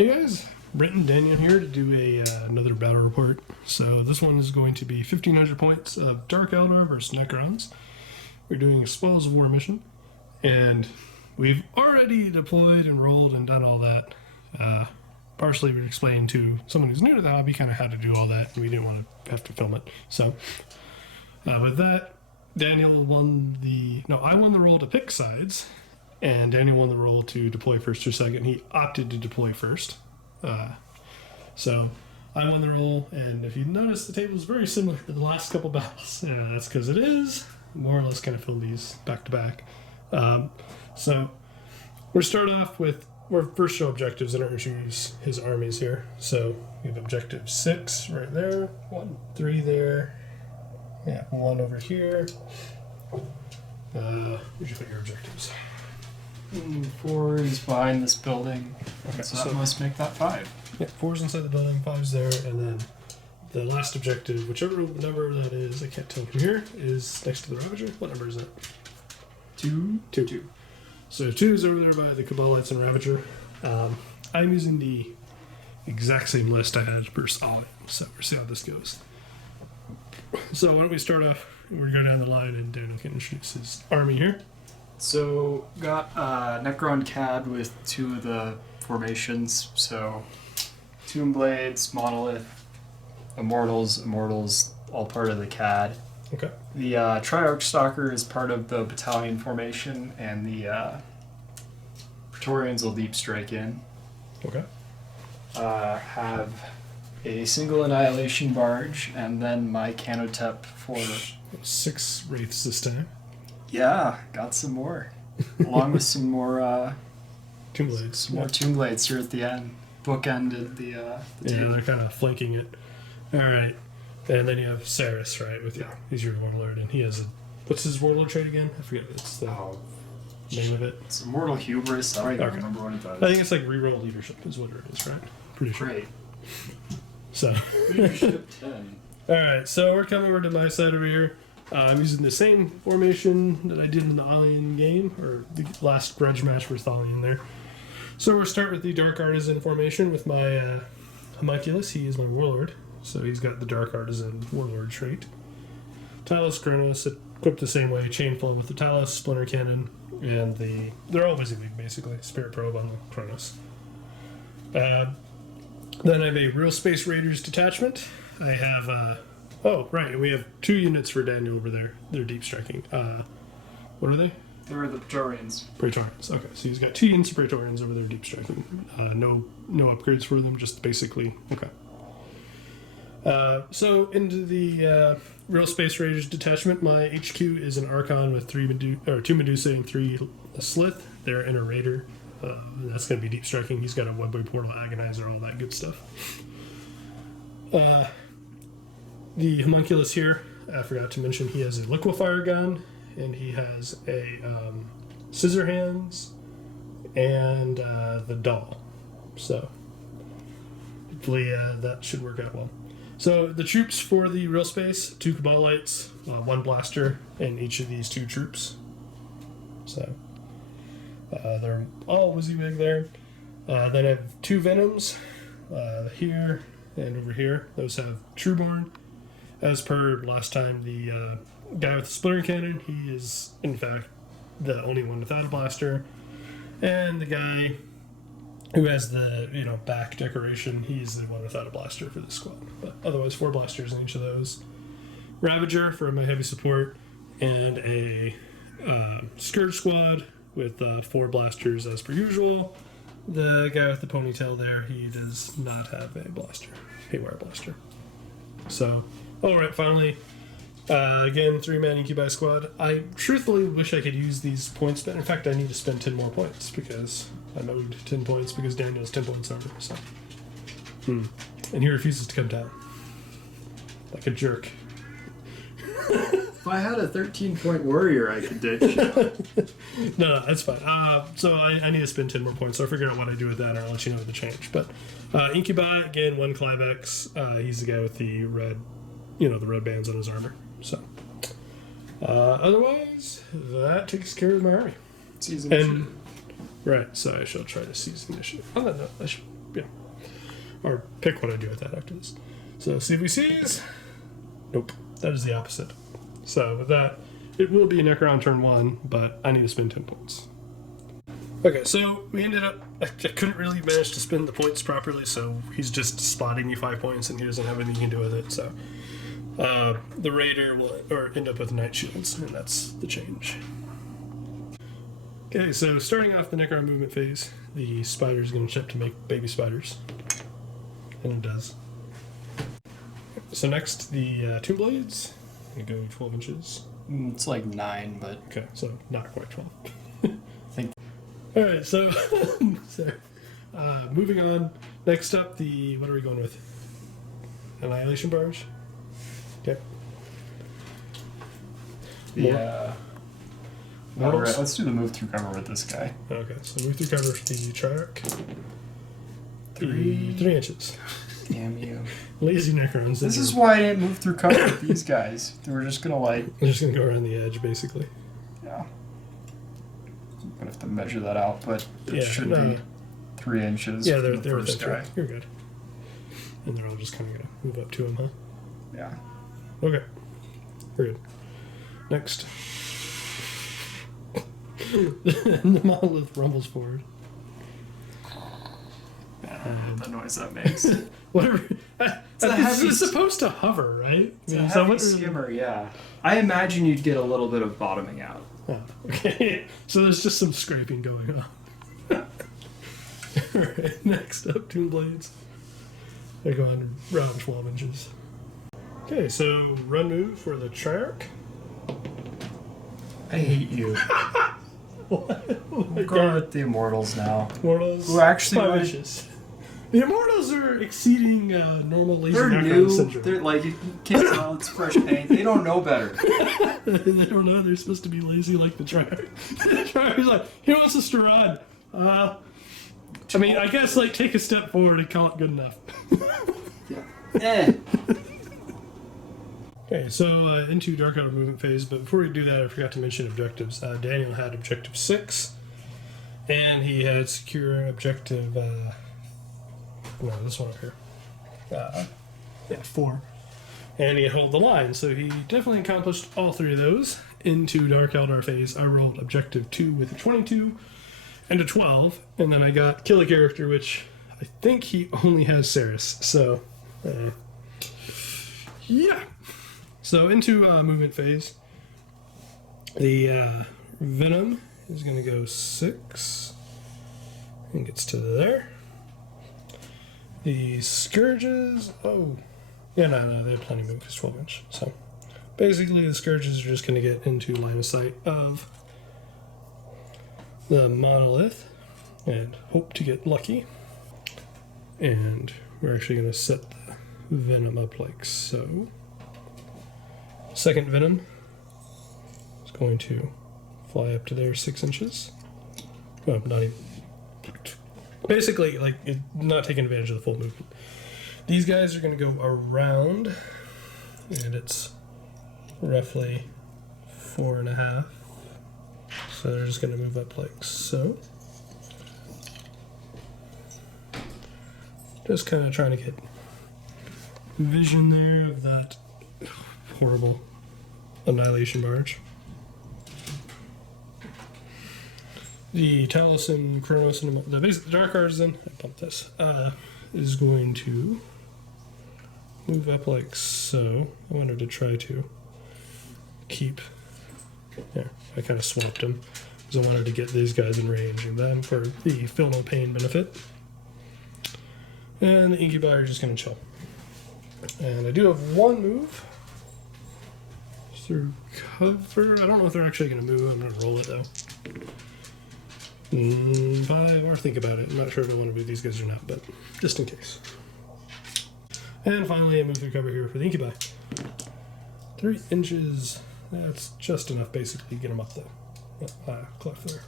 Hey guys, Brent and Daniel here to do another battle report. So this one is going to be 1500 points of Dark Eldar versus Necrons. We're doing a Spoils of War mission, and we've already deployed and rolled and done all that. Partially we're explaining to someone who's new to the hobby kind of how to do all that, and we didn't want to have to film it. So with that, Daniel won I won the roll to pick sides. And Daniel won the roll to deploy first or second. He opted to deploy first. So I won the roll, and if you notice, the table is very similar to the last couple battles. That's because it is. More or less kind of fill these back to back. So we're start off with our first show objectives and introduce his armies here. So we have objective 6 right there, 1, 3 there, 1 over here. Where'd you put your objectives? 4 is behind this building, Okay, so that must make that 5. Yeah, 4's inside the building, 5's there, and then the last objective, whichever number that is, I can't tell from here, is next to the Ravager. What number is that? 2? 2. So 2 is over there by the Cabalites and Ravager. I'm using the exact same list I had per solid, so we'll see how this goes. So why don't we start off, we're going down the line, and Daniel can introduce his army here. So, got Necron CAD with 2 of the formations. So, Tomb Blades, Monolith, Immortals, all part of the CAD. Okay. The Triarch Stalker is part of the battalion formation, and the Praetorians will deep strike in. Okay. Have a single Annihilation Barge, and then my canotep for... 6 Wraiths this time. Yeah, got some more. Along with some more Tomb Blades. some more Tomb Blades here at the end. Bookended the table. They're kind of flanking it. Alright. And then you have Saris, right? He's your warlord, and he has what's his warlord trait again? I forget it's the name of it. It's Immortal Hubris. I don't even remember what it does. I think it's like reroll leadership is what it is, right? Pretty sure. Great. So Leadership 10. Alright, so we're coming over to my side over here. I'm using the same formation that I did in the Alien game, or the last grudge match with Alien there. So we'll start with the Dark Artisan formation with my Homunculus. He is my warlord, so he's got the Dark Artisan warlord trait. Talos Kronos, equipped the same way, chain flow with the Talos, Splinter Cannon, and they're all busy league basically, Spirit Probe on the Kronos. Then I have a Real Space Raiders detachment. I have... Oh, right, and we have 2 units for Daniel over there. They're deep striking. What are they? They're the Praetorians. Praetorians. Okay, so he's got 2 units of Praetorians over there deep striking. No upgrades for them, just basically... Okay. So, into the Real Space Raiders detachment, my HQ is an Archon with 2 Medusa and 3 Slith. They're in a Raider. That's going to be deep striking. He's got a Webway Portal, Agonizer, all that good stuff. The Homunculus here, I forgot to mention, he has a liquefier gun, and he has a scissor hands, and the doll. So, hopefully that should work out well. So, the troops for the Real Space, 2 Cabalites, 1 Blaster, and each of these 2 troops. So, they're all WYSIWYG there. Then I have 2 Venoms, here and over here. Those have Trueborn. As per last time, the guy with the Splitter Cannon, he is, in fact, the only one without a blaster. And the guy who has the, back decoration, he's the one without a blaster for this squad. But otherwise, 4 blasters in each of those. Ravager for my heavy support, and a Scourge squad with 4 blasters as per usual. The guy with the ponytail there, he does not have a blaster, haywire blaster. So... Alright, finally, again, 3-man Incubi squad. I truthfully wish I could use these points, but in fact I need to spend 10 more points, because I'm owed 10 points, because Daniel's 10 points over, so. And he refuses to come down. Like a jerk. If I had a 13-point warrior, I could ditch. No, that's fine. So I need to spend 10 more points, so I'll figure out what I do with that, and I'll let you know the change. But Incubi, again, 1 Clivex. He's the guy with the red... the red bands on his armor. So, otherwise, that takes care of my army. Season initiative. Right, so I shall try to seize initiative. On that note, yeah. Or pick what I do with that after this. So CVCs. Nope. That is the opposite. So with that, it will be a Necron turn 1, but I need to spend 10 points. Okay, so we ended up... I couldn't really manage to spend the points properly, so he's just spotting me 5 points, and he doesn't have anything he can do with it, so... the Raider will end up with Night Shields, and that's the change. Okay, so starting off the Necron movement phase, the spider's going to attempt to make baby spiders. And it does. So next, the Tomb Blades. I'm going to go 12 inches. It's like 9, but... Okay, so not quite 12. I think... Alright, so... moving on. Next up, the... What are we going with? Annihilation Barge? Okay. Yeah. Mortals? Alright, let's do the move through cover with this guy. Okay, so move through cover for the Triarch. 3 inches. Damn you. Lazy Necrons. This is why I didn't move through cover with these guys. They were just gonna like... They're just gonna go around the edge, basically. Yeah. I'm gonna have to measure that out, but it should be 3 inches. Yeah, from they're the first guy. You're good. And they're all just kind of gonna move up to him, huh? Yeah. Okay. We're good. Next. The monolith rumbles forward. The noise that makes. Whatever. It's supposed to hover, right? It's a heavy skimmer, yeah. I imagine you'd get a little bit of bottoming out. Oh, okay. So there's just some scraping going on. Alright, next up, Tomb Blades. They go on around 12 inches. Okay, so run move for the Triarch. I hate you. What? Oh We're going with the Immortals now. Immortals. Who actually 5 went- inches. The Immortals are exceeding normal lazy They're Necron new. syndrome. They're like, you can't tell it's fresh paint. They don't know better. They don't know they're supposed to be lazy like the Triarch. The Triarch's like, he wants us to run. I mean, I guess like take a step forward and call it good enough. Eh. Okay, so into Dark Eldar movement phase, but before we do that, I forgot to mention objectives. Daniel had objective 6, and he had secure objective, no, this one up here. 4. And he held the line, so he definitely accomplished all 3 of those. Into Dark Eldar phase, I rolled objective 2 with a 22 and a 12, and then I got kill a character, which I think he only has Ceres, so yeah. So into movement phase, the Venom is going to go 6 and gets to there. The Scourges, yeah, no, they have plenty of move because 12 inch. So basically the Scourges are just going to get into line of sight of the Monolith and hope to get lucky. And we're actually going to set the Venom up like so. Second Venom is going to fly up to there 6 inches. Well, not even. Basically, like, not taking advantage of the full movement. These guys are going to go around, and it's roughly 4.5. So they're just going to move up like so. Just kind of trying to get vision there of that horrible Annihilation Barge. The Taliesin, Kronos, and the Dark Artisan, I bumped this, is going to move up like so. I wanted to try to keep, yeah, I kind of swapped them because I wanted to get these guys in range of them for the feel no pain benefit. And the Incubi are just going to chill. And I do have one move through cover. I don't know if they're actually going to move. I'm going to roll it though. 5, or think about it. I'm not sure if I want to move these guys or not, but just in case. And finally, I move through cover here for the Incubi. 3 inches. That's just enough, basically, to get them up the cliff there.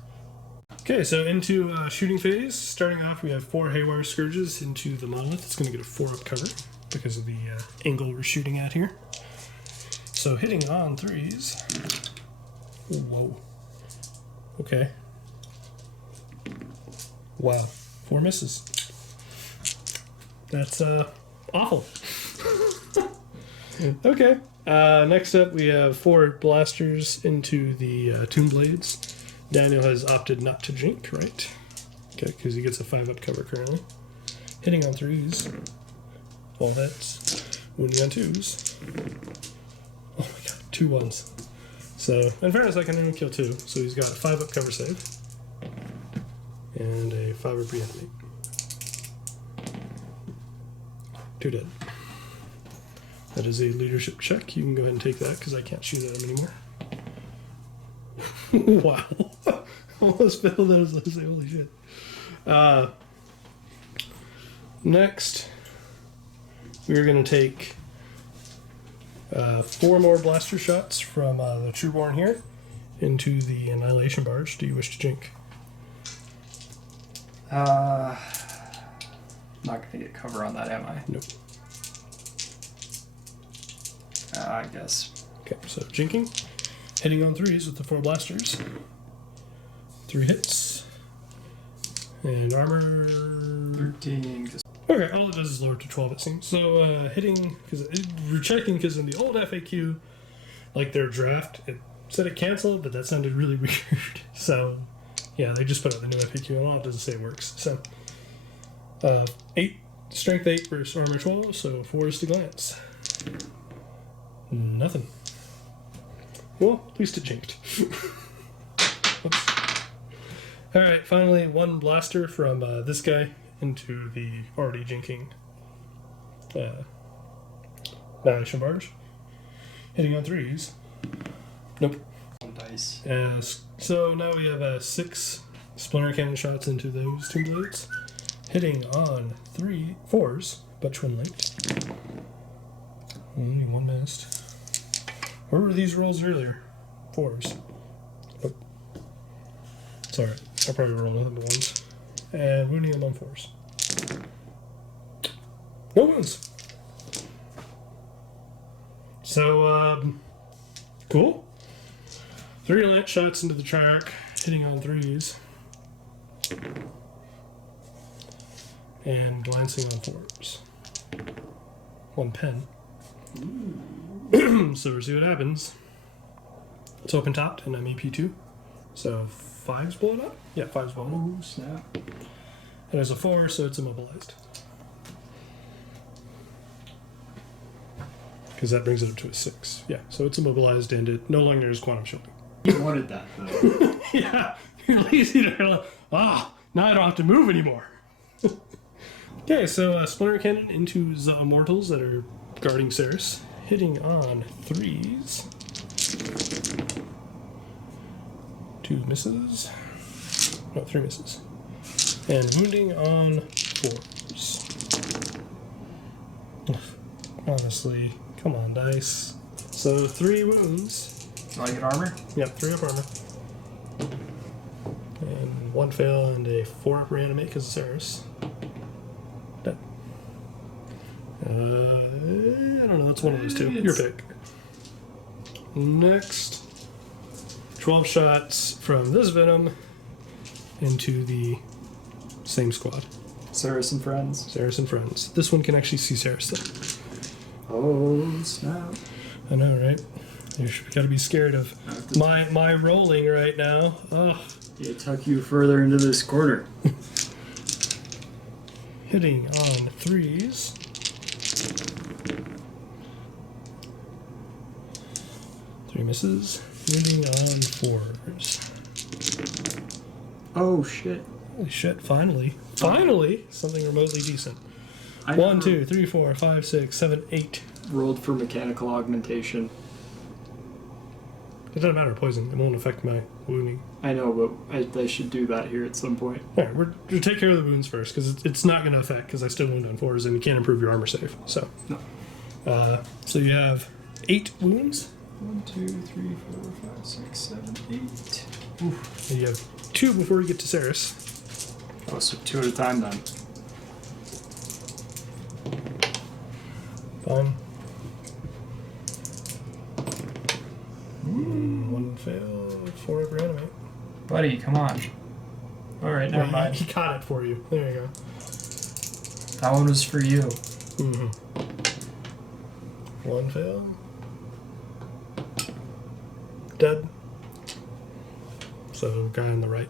Okay, so into shooting phase. Starting off, we have 4 Haywire Scourges into the Monolith. It's going to get a 4-up cover because of the angle we're shooting at here. So hitting on 3s. Whoa. Okay. Wow. 4 misses. That's awful. Okay. Next up, we have 4 blasters into the Tomb Blades. Daniel has opted not to drink, right? Okay, because he gets a 5-up cover currently. Hitting on 3s. All hits. Wounding on 2s. Oh my god, 2 1s. So, in fairness, I can only kill 2. So he's got a 5-up cover save. And a 5-up reanimate. 2 dead. That is a leadership check. You can go ahead and take that because I can't shoot at him anymore. Wow. Almost failed those. Holy shit. Next, we're going to take 4 more blaster shots from the Trueborn here into the Annihilation Barge. Do you wish to drink? Not going to get cover on that, am I? Nope. I guess. Okay, so jinking. Hitting on 3s with the 4 blasters. 3 hits. And armor... 13. Okay, all it does is lower to 12, it seems. So, hitting... because we're checking, because in the old FAQ, like their draft, it said it canceled, but that sounded really weird. So, yeah, they just put out the new FAQ, and all it does is say it works. So, 8, strength 8 versus armor 12, so 4 is to glance. Nothing. Well, at least it jinked. Oops. Alright, finally, 1 blaster from this guy into the already jinking Annihilation Barge. Hitting on 3s. Nope. Dice. So now we have 6 Splinter Cannon shots into those Tomb Blades. Hitting on 4s, but twin linked. Only 1 missed. Where were these rolls earlier? 4s. Nope. Sorry, I probably rolled nothing but 1s. And wounding them on 4s. No wounds. So, cool. 3 lance shots into the Triarch, hitting on 3s. And glancing on 4s. 1 pen. So we'll see what happens. It's open topped and I'm EP2. So 5's blown up? Yeah, 5's blown up. Oh, snap. And there's a 4, so it's immobilized. Because that brings it up to a 6. Yeah, so it's immobilized and it no longer is quantum shielding. You wanted that, though. Yeah, you're lazy to... now I don't have to move anymore. Okay, so Splinter Cannon into the Immortals that are guarding Ceres. Hitting on 3s. 2 misses. No, 3 misses. And wounding on 4s. Honestly, come on, dice. So 3 wounds. Do I get armor? Yep, 3 up armor. And 1 fail and a 4 up reanimate because of Ceres. Dead. I don't know, that's one of those 2. Your pick. Next, 12 shots from this Venom into the same squad. Ceres and friends. Ceres and friends. This one can actually see Ceres though. Oh, snap. I know, right? You gotta be scared of my rolling right now. Ugh. It took you further into this corner. Hitting on 3s. 3 misses. Wounding on 4s. Oh, shit. Holy shit, finally. Finally! Something remotely decent. 1, 2, 3, 4, 5, 6, 7, 8. Rolled for mechanical augmentation. It doesn't matter, poison. It won't affect my wounding. I know, but I should do that here at some point. Alright, we're going to take care of the wounds first, because it's not going to affect, because I still wound on 4s, and you can't improve your armor save. So, No. So you have 8 wounds. 1, 2, 3, 4, 5, 6, 7, 8. Oof. And you have 2 before you get to Ceres. Oh, so 2 at a time then. Fine. 1 fail, 4 up reanimate. Buddy, come on. Alright, never mind. He caught it for you. There you go. That one was for you. Mm-hmm. One fail. Dead. So, guy on the right.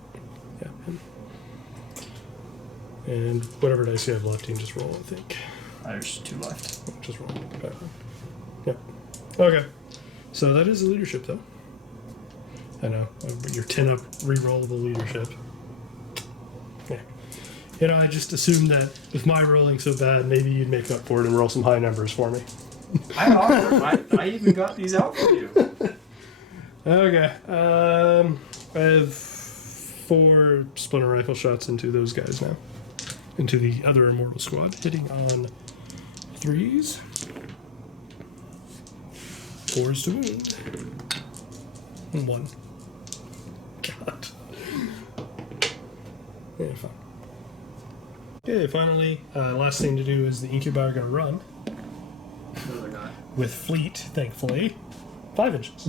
Yeah, him. And whatever dice you have left, you can just roll, I think. There's 2 left. Just roll. Yep. Okay. So that is the leadership, though. I know. Your 10 up reroll the leadership. Yeah. You know, I just assumed that with my rolling so bad, maybe you'd make up for it and roll some high numbers for me. I even got these out for you. Okay. I have 4 splinter rifle shots into those guys now. Into the other immortal squad, hitting on 3s. 4s to wound. And 1. God. Yeah, fine. Okay, finally, last thing to do is the incubi are going to run. No, they're not. With fleet, thankfully. 5 inches.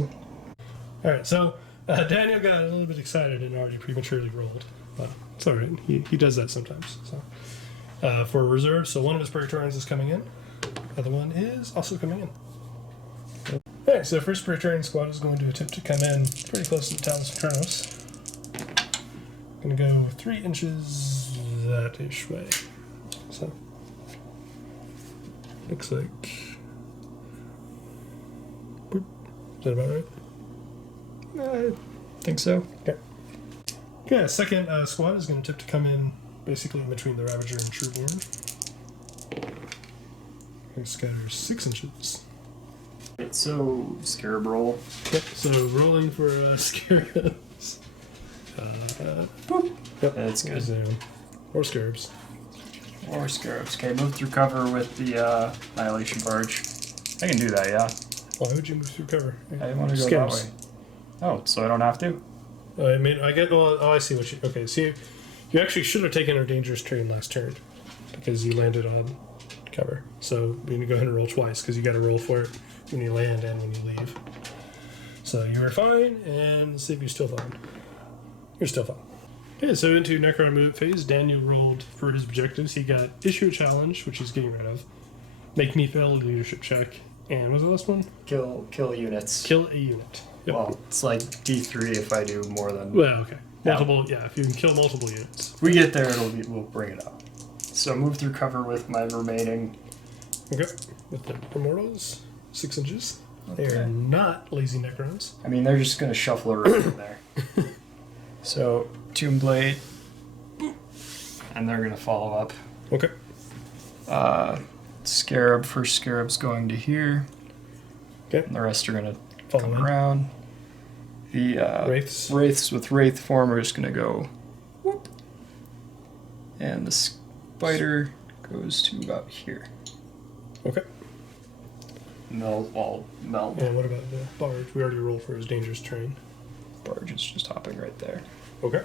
Alright, so Daniel got a little bit excited and already prematurely rolled. But it's alright, he does that sometimes. So, for reserve, so one of his Praetorians is coming in. The other one is also coming in. Alright, so first Praetorian squad is going to attempt to come in pretty close to the Talus Eternos. Gonna go 3 inches that-ish way. So, looks like... Boop. Is that about right? I think so. Okay. Okay, second squad is going to attempt to come in basically in between the Ravager and Trueborn. It scatters 6 inches. Right, so, Scarab roll. Yep, so rolling for Scarabs. Boop. Yep, That's good. Or Scarabs. Or Scarabs. Okay, move through cover with the Annihilation Barge. I can do that, yeah. Why would you move through cover? I want to go Scarabs. that way. Oh, so I don't have to? I mean, I get. Well, I see what you. Okay, see, you actually should have taken our dangerous terrain last turn because you landed on cover. So we need to go ahead and roll twice because you got to roll for it when you land and when you leave. So you were fine, and see if you're still fine. You're still fine. Okay, so into Necron move phase, Daniel rolled for his objectives. He got issue a challenge, which he's getting rid of. Make me fail a leadership check. And what was the last one? Kill units. Kill a unit. Yep. Well, it's like D3 if I do more than... Well, okay. Multiple, yeah, if you can kill multiple units. If we get there, we'll bring it up. So move through cover with my remaining... Okay. With the Immortals, 6 inches. Okay. They are not lazy Necrons. I mean, they're just going to shuffle around in there. So, Tomb Blade. And they're going to follow up. Okay. Scarab, first Scarab's going to here. Okay. And the rest are going to Follow come in. around. The Wraiths with Wraith form are just going to go whoop. And the Spider goes to about here. Okay. Meld. And what about the Barge? We already rolled for his dangerous terrain. Barge is just hopping right there. Okay.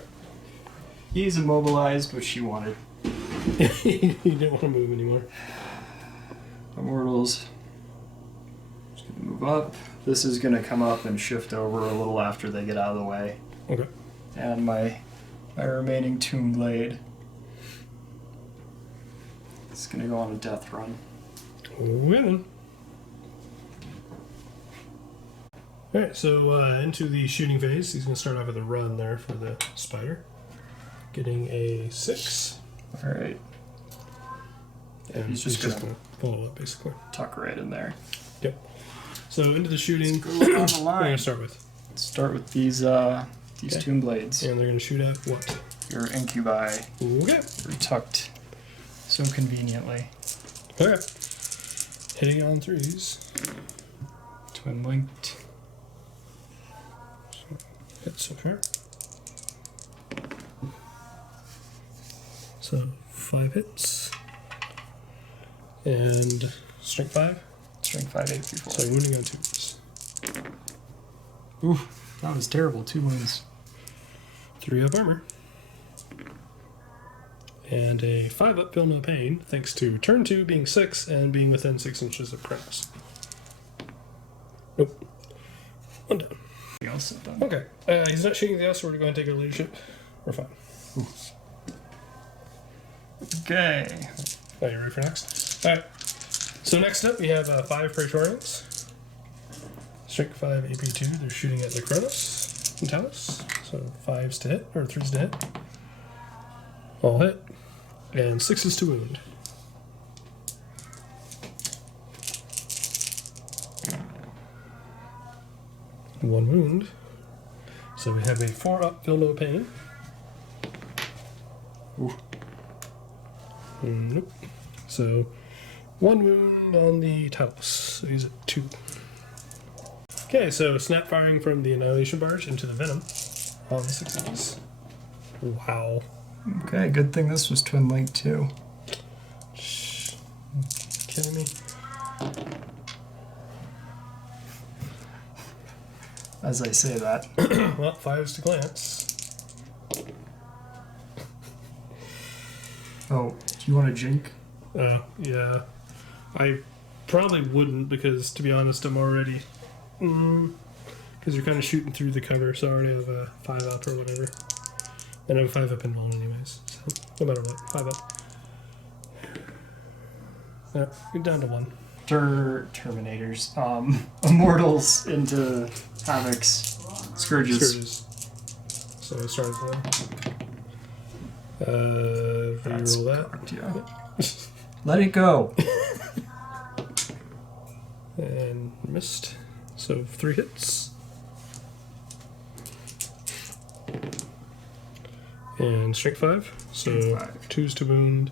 He's immobilized, which he wanted. He didn't want to move anymore. Immortals. Just gonna move up. This is gonna come up and shift over a little after they get out of the way. Okay. And my remaining Tomb Blade is gonna go on a death run. Women. Alright, so into the shooting phase. He's going to start off with a run there for the Spider. Getting a 6. Alright. And he's just going to follow up, basically. Tuck right in there. Yep. So into the shooting. Let's go on the We're line. going to start with. Start with these Tomb Blades. And they're going to shoot at what? Your incubi. Okay. They're tucked so conveniently. Okay. Hitting on 3s. Twin linked. Hits up here. So 5 hits. And strength 5. Strength 5, 8, 3, 4. So wounding on 2s. Oof, that was terrible. 2 wounds. 3 up armor. And a 5 up feel no pain, thanks to turn 2 being 6 and being within 6 inches of Kratos. Nope. 1 down. Else done. Okay. He's not shooting the us, so we're going to take our leadership. We're fine. Okay. Oh, you ready for next? Alright. So next up we have 5 Praetorians. Strength 5, AP 2. They're shooting at Necrons and Talos. So 5s to hit, or 3s to hit. All hit. And 6s to wound. One wound. So we have a 4-up, feel no pain. Ooh. Nope. So 1 wound on the Talos. So he's at 2. Okay, so snap firing from the Annihilation Barge into the Venom on the 6s. Wow. Okay, good thing this was twin link too. Kidding me? As I say that. Well, 5s to glance. Oh, do you want to jink? Yeah. I probably wouldn't because, to be honest, I'm already... Because you're kind of shooting through the cover, so I already have a 5-up or whatever. And I'm 5-up in Vuln anyways, so no matter what, 5-up. Yep, you're down to 1. Terminators. Immortals into Havocs. Scourges. So it starts now. Reroll that. Cocked, yeah. Let it go. And missed. So 3 hits. And strength 5. So 2s to wound.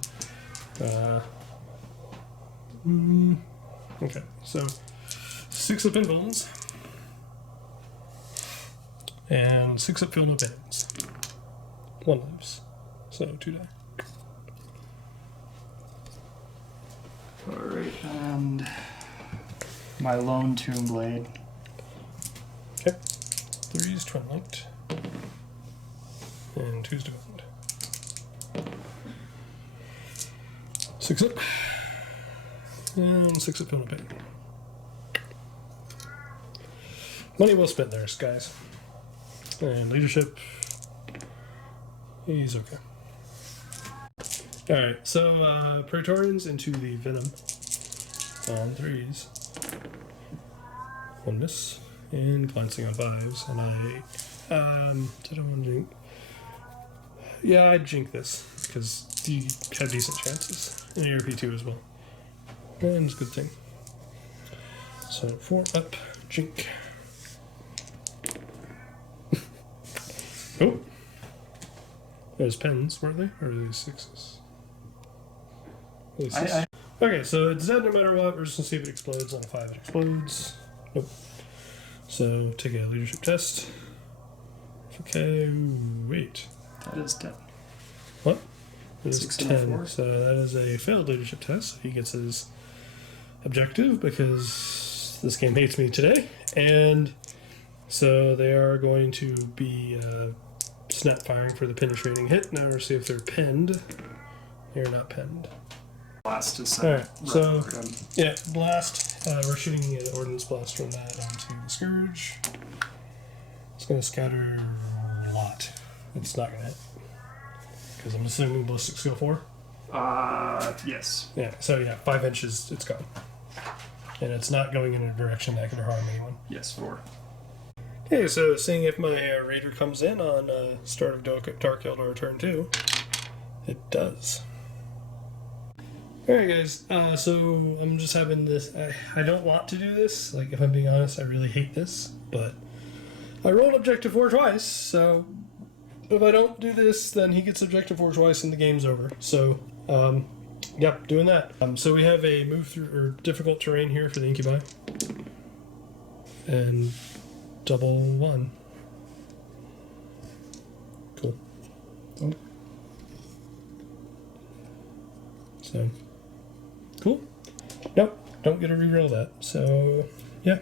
Okay, so 6 up invulns. And 6 up feel no pains. 1 lives. So 2 die. Alright, and my lone tomb blade. Okay. 3's twin linked. And 2's to wound. 6 up. And 6 up feel no pain. Money well spent there, guys. And leadership. He's okay. Alright, so Praetorians into the Venom on 3s. 1 miss. And glancing on 5s. And did I want to jink? Yeah, I'd jink this, because you have decent chances. And your RP2 as well. And it's a good thing. So 4 up, jink. Oh! Those pens, weren't they? Or are these 6s? Okay, so it's dead no matter what. We're just gonna see if it explodes. On a 5 it explodes. Nope. So take a leadership test. Okay, wait. That is 10. What? It is 6 10. and a 4. So that is a failed leadership test. He gets his objective because this game hates me today. And so they are going to be snap firing for the penetrating hit. Now we'll see if they're pinned. They're not pinned. Blast is Alright, so yeah, blast. We're shooting an ordnance blast from that onto the Scourge. It's going to scatter a lot. It's not going to hit. Because I'm assuming ballistic skill 4? Yes. Yeah, so yeah, 5 inches, it's gone. And it's not going in a direction that could harm anyone. Yes, 4. Okay, so seeing if my raider comes in on start of Dark Eldar turn 2, it does. Alright guys, so I'm just having this, I don't want to do this, like if I'm being honest, I really hate this, but I rolled objective 4 twice, so if I don't do this, then he gets objective 4 twice and the game's over. So, yeah, doing that. So we have a move through, or difficult terrain here for the incubi. And double 1. Cool. Oh. So, cool. Nope, don't get to reroll that. So, yeah.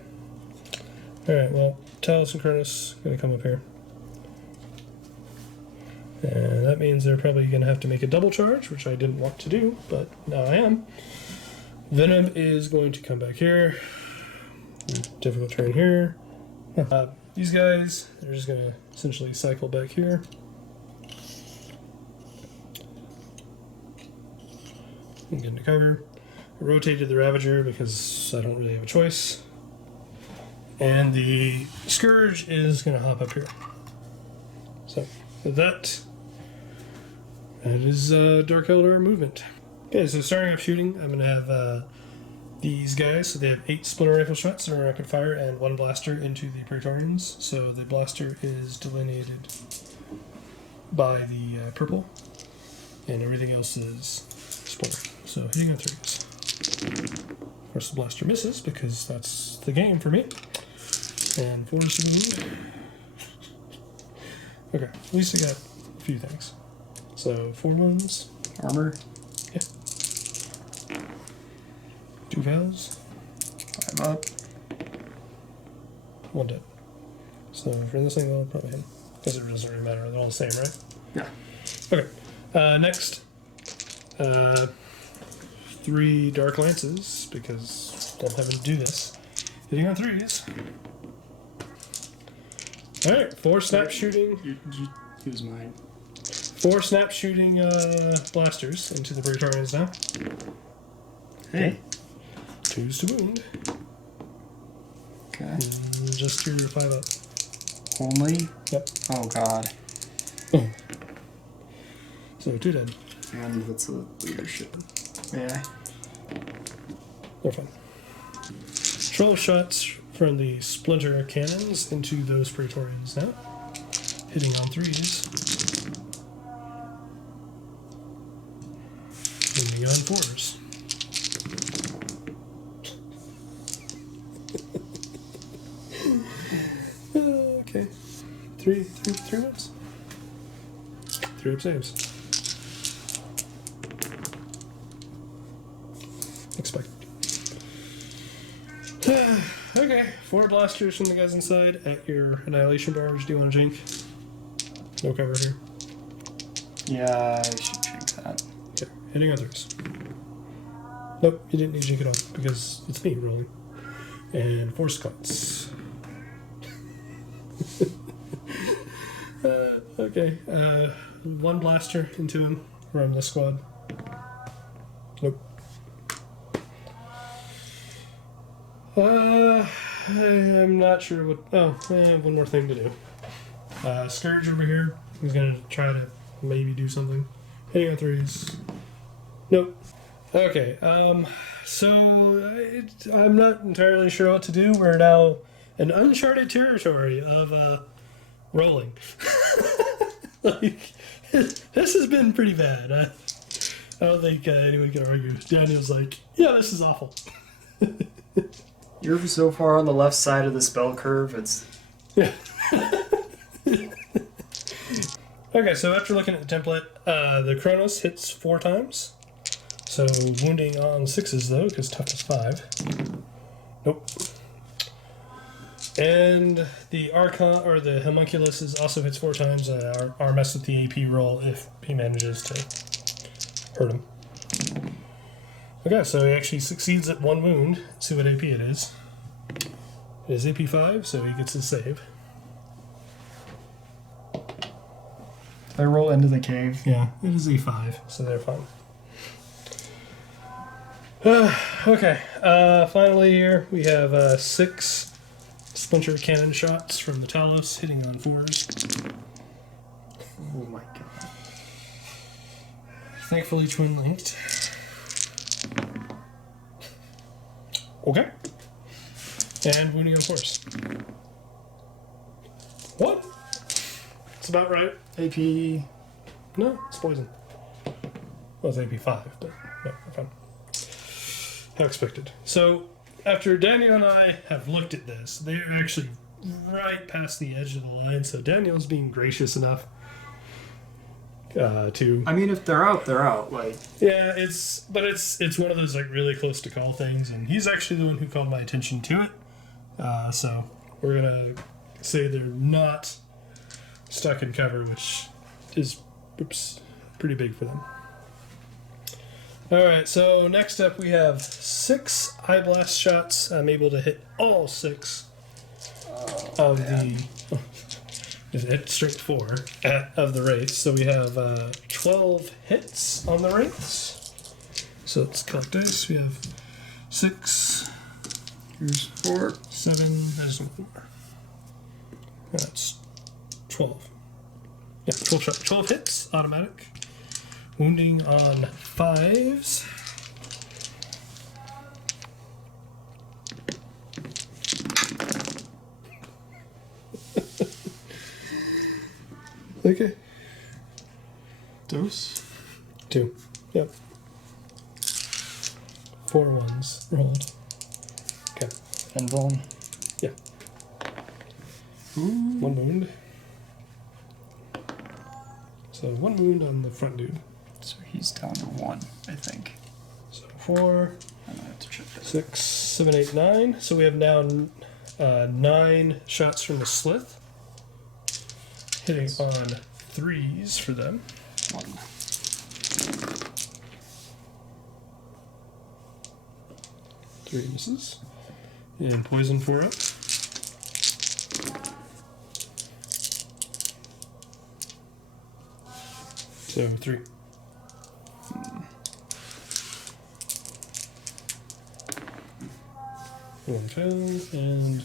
Alright, well, Talos and Cronus are going to come up here. And that means they're probably going to have to make a double charge, which I didn't want to do, but now I am. Venom is going to come back here. Difficult terrain here. These guys, they're just going to essentially cycle back here. And get into cover. I rotated the Ravager because I don't really have a choice. And the Scourge is going to hop up here. So, with that is Dark Eldar movement. Okay, so starting off shooting, I'm going to have these guys. So they have 8 splinter rifle shots that are rapid fire and 1 blaster into the Praetorians. So the blaster is delineated by the purple, and everything else is splinter. So hitting on 3s. Of course, the blaster misses because that's the game for me. And 4 is wound. Okay, at least I got a few things. So 4 wounds. Armor. Yeah. 2 vows. 5 up. 1 dead. So for this thing, I'll probably hit him. Because it doesn't really matter. They're all the same, right? Yeah. Okay. Next. 3 Dark Lances, because don't have him do this. Hitting on 3s. Alright, 4 snap shooting. You use mine. 4 snap shooting blasters into the Praetorians now. Hey. 2s to wound. Okay. And just your 5 up. Only? Yep. Oh god. Oh. So 2 dead. And that's a leadership. Yeah. They're fine. 12 shots from the splinter cannons into those Praetorians now. Hitting on 3s. Hitting on 4s. Okay. 3 wins. 3 up saves. Expected. Okay, 4 blasters from the guys inside at your annihilation bars. Do you want to jink? No cover here. Yeah, I should drink that. Okay, hitting others. Nope, you didn't need to jink it off because it's me rolling. And 4 squats. Okay, 1 blaster into him from the squad. Nope. I'm not sure what. Oh, I have 1 more thing to do. Scourge over here. He's gonna try to maybe do something. Hitting on 3s. Nope. Okay. So I'm not entirely sure what to do. We're now in uncharted territory of rolling. Like this has been pretty bad. I don't think anyone can argue. Daniel's like, yeah, this is awful. You're so far on the left side of the spell curve, it's... Yeah. Okay, so after looking at the template, the Kronos hits 4 times. So wounding on 6s though, because toughness 5. Nope. And the Archon, or the Homunculus, also hits 4 times. Our mess with the AP roll if he manages to hurt him. Okay, so he actually succeeds at 1 wound. Let's see what AP it is. It is AP 5, so he gets his save. I roll into the cave. Yeah, it is A5, so they're fine. Okay, finally here we have 6 splinter cannon shots from the Talos hitting on 4s. Oh my god. Thankfully twin linked. Okay. And wounding on 4s. What? It's about right. AP. No, it's poison. Well, it's AP 5, but no, we're fine. How expected. So, after Daniel and I have looked at this, they're actually right past the edge of the line, so Daniel's being gracious enough to... I mean, if they're out, they're out. Like, yeah, it's one of those like really close to call things, and he's actually the one who called my attention to it. So we're gonna say they're not stuck in cover, which is pretty big for them. All right, so next up we have 6 eye blast shots. I'm able to hit all 6 of the. Hit straight 4 of the wraiths. So we have 12 hits on the wraiths. So let's collect dice. We have 6. Here's 4. 7. There's one more. That's 12. Yeah, 12 hits, automatic. Wounding on 5s. Okay. Dose. 2. Yep. 4 ones rolled. Okay. And bone. Yeah. Ooh. 1 wound. So 1 wound on the front dude. So he's down to 1, I think. So 4, I might have to check that. 6, 7, 8, 9. So we have now 9 shots from the slith. Hitting on 3s for them. 1. 3 misses. And poison 4 up. So 3. One fail and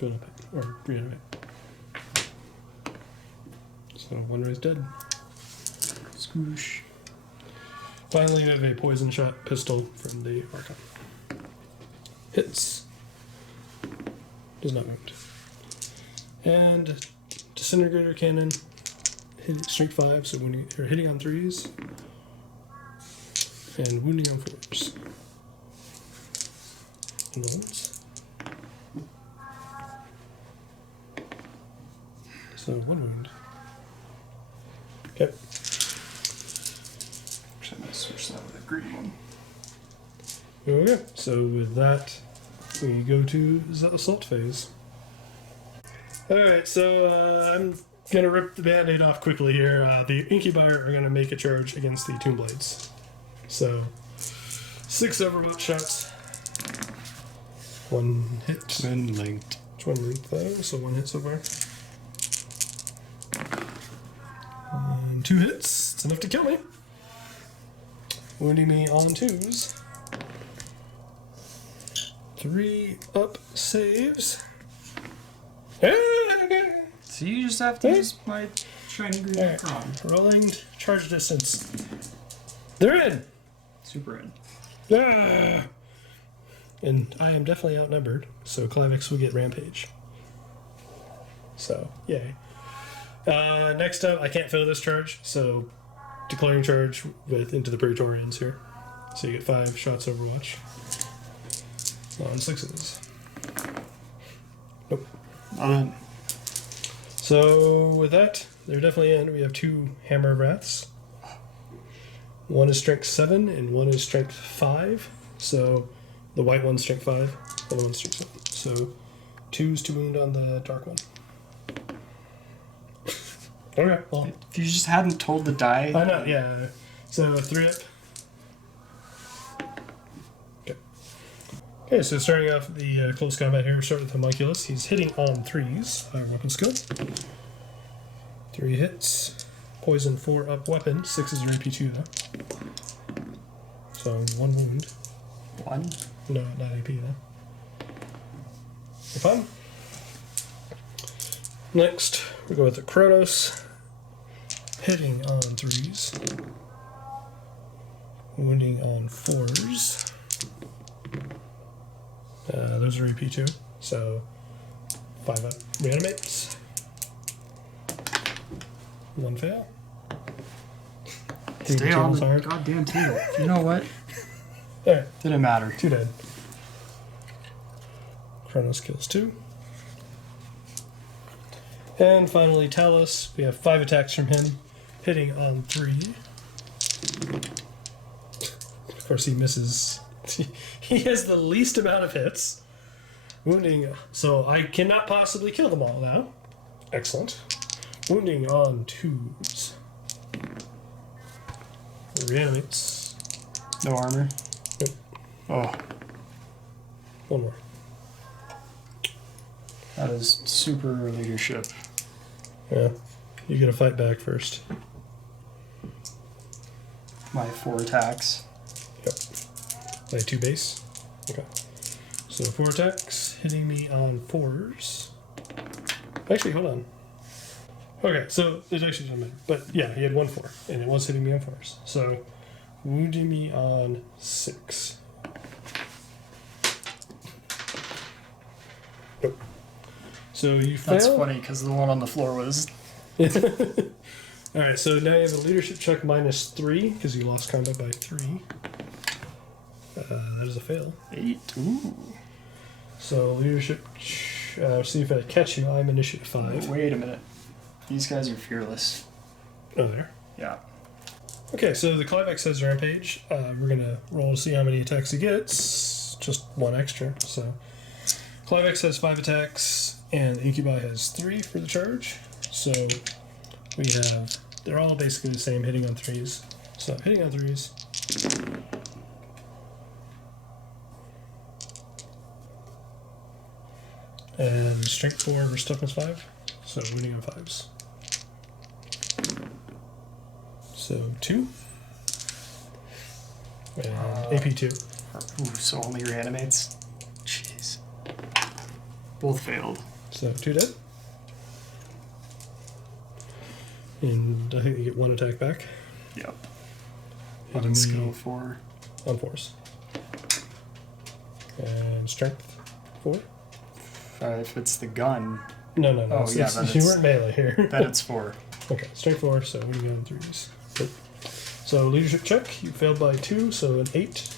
reanimate. Or reanimate. So 1 raise dead. Scoosh. Finally, we have a poison shot pistol from the Archon. Hits. Does not wound. And disintegrator cannon. Strength 5, so wounding, or hitting on 3s. And wounding on 4s. And rolls. So 1 wound. Okay. I'm going to switch that with a green one. Okay, so with that, we go to the assault phase. Alright, so I'm going to rip the band-aid off quickly here. The Incubi are going to make a charge against the Tomb Blades. So, 6 Overwatch shots. 1 hit. Twin linked. Twin linked though, so 1 hit so far. And 2 hits. It's enough to kill me. Wounding me on 2s. 3 up saves. So you just have to use my shiny green Necron. Rolling charge distance. They're in! Super in. Ah! And I am definitely outnumbered, so Climax will get rampage. So, yay. Next up, I can't fail this charge, so declaring charge with into the Praetorians here. So you get 5 shots Overwatch. On 6s. Nope. So with that, they're definitely in. We have 2 Hammer of Wraths. 1 is strength 7 and 1 is strength 5. So the white one's strength 5, the other one's strength 7. So 2s to wound on the dark one. Okay, well. If you just hadn't told the die. I know, yeah. So 3 up. Okay, so starting off the close combat here, start with Homunculus. He's hitting on 3s, fire weapon skill. 3 hits. Poison 4 up weapon. 6 is your AP2 though. So 1 wound. 1? No, not AP though. You're fine. Next, we go with the Kronos. Hitting on 3s. Wounding on 4s. Those are AP2, so 5 up. Reanimates. 1 fail. Stay on the goddamn table. You know what? There. Didn't matter. 2 dead. Kronos kills 2. And finally, Talos. We have 5 attacks from him, hitting on 3. Of course, he misses. He has the least amount of hits. Wounding, so I cannot possibly kill them all now. Excellent. Wounding on 2s. Reanimates. No armor? Nope. Oh. 1 more. That is super leadership. Yeah. You gotta fight back first. My 4 attacks. Yep. By 2 base. Okay. So 4 attacks, hitting me on 4s. Actually, hold on. Okay, so it actually doesn't matter. But yeah, he had 1 4, and it was hitting me on 4s. So wounding me on 6. Nope. So you fail. That's funny because the one on the floor was. Alright, so now you have a leadership check -3 because you lost combat by 3. That is a fail. 8. Ooh. So leadership. See if I catch you. I'm initiative 5. Wait a minute. These guys are fearless. Oh, there. Yeah. Okay, so the climax says rampage. We're gonna roll to see how many attacks he gets. Just 1 extra. So climax has 5 attacks, and the incubi has 3 for the charge. So we have. They're all basically the same, hitting on 3s. So hitting on 3s. And strength 4 versus toughness 5. So winning on 5s. So 2. And AP 2. Ooh, so only reanimates? Jeez. Both failed. So 2 dead. And I think you get 1 attack back. Yep. Hitting Let's me go for... on 4s. And strength 4. If it's the gun, No. Oh, yeah, It's, then you it's- weren't melee here. then it's 4. Okay, strength 4, so we go on 3s. Good. So leadership check, you failed by 2, so an 8.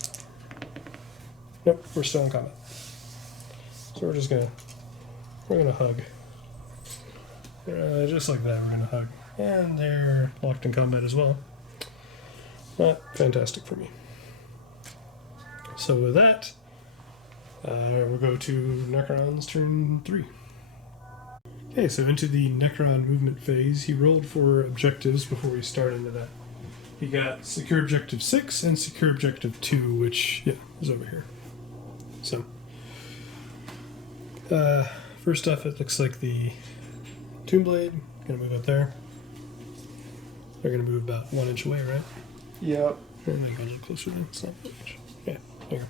Nope, we're still in combat. So we're gonna hug. Just like that, we're gonna hug. And they're locked in combat as well. Not fantastic for me. So with that, we'll go to Necron's turn 3. Okay, so into the Necron movement phase, he rolled for objectives before we start into that. He got secure objective 6 and secure objective 2, which, yeah, is over here. So, first off, it looks like the Tomb Blade, gonna move up there. They're gonna move about 1 inch away, right? Yep. And then go a little closer then. It's not that much. Yeah, there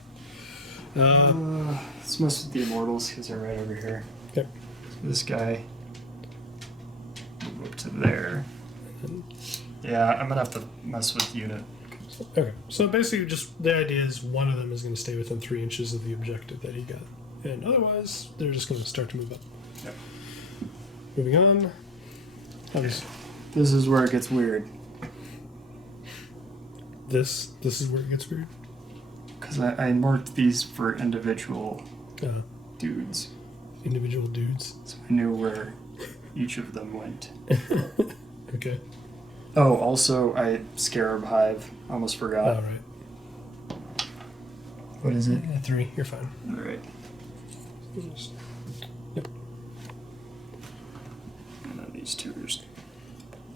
you go. Let's mess with the Immortals because they're right over here. Okay. So this guy move up to there. Yeah, I'm gonna have to mess with unit. Okay, so basically, just the idea is one of them is going to stay within 3 inches of the objective that he got, and otherwise, they're just going to start to move up. Yep. Moving on. Obviously, This is where it gets weird. this is where it gets weird. Because I marked these for individual dudes. Individual dudes. So I knew where each of them went. Okay. Oh, also, Scarab Hive. Almost forgot. All right. What is it? 3. You're fine. Alright. Yep. And then these two are just...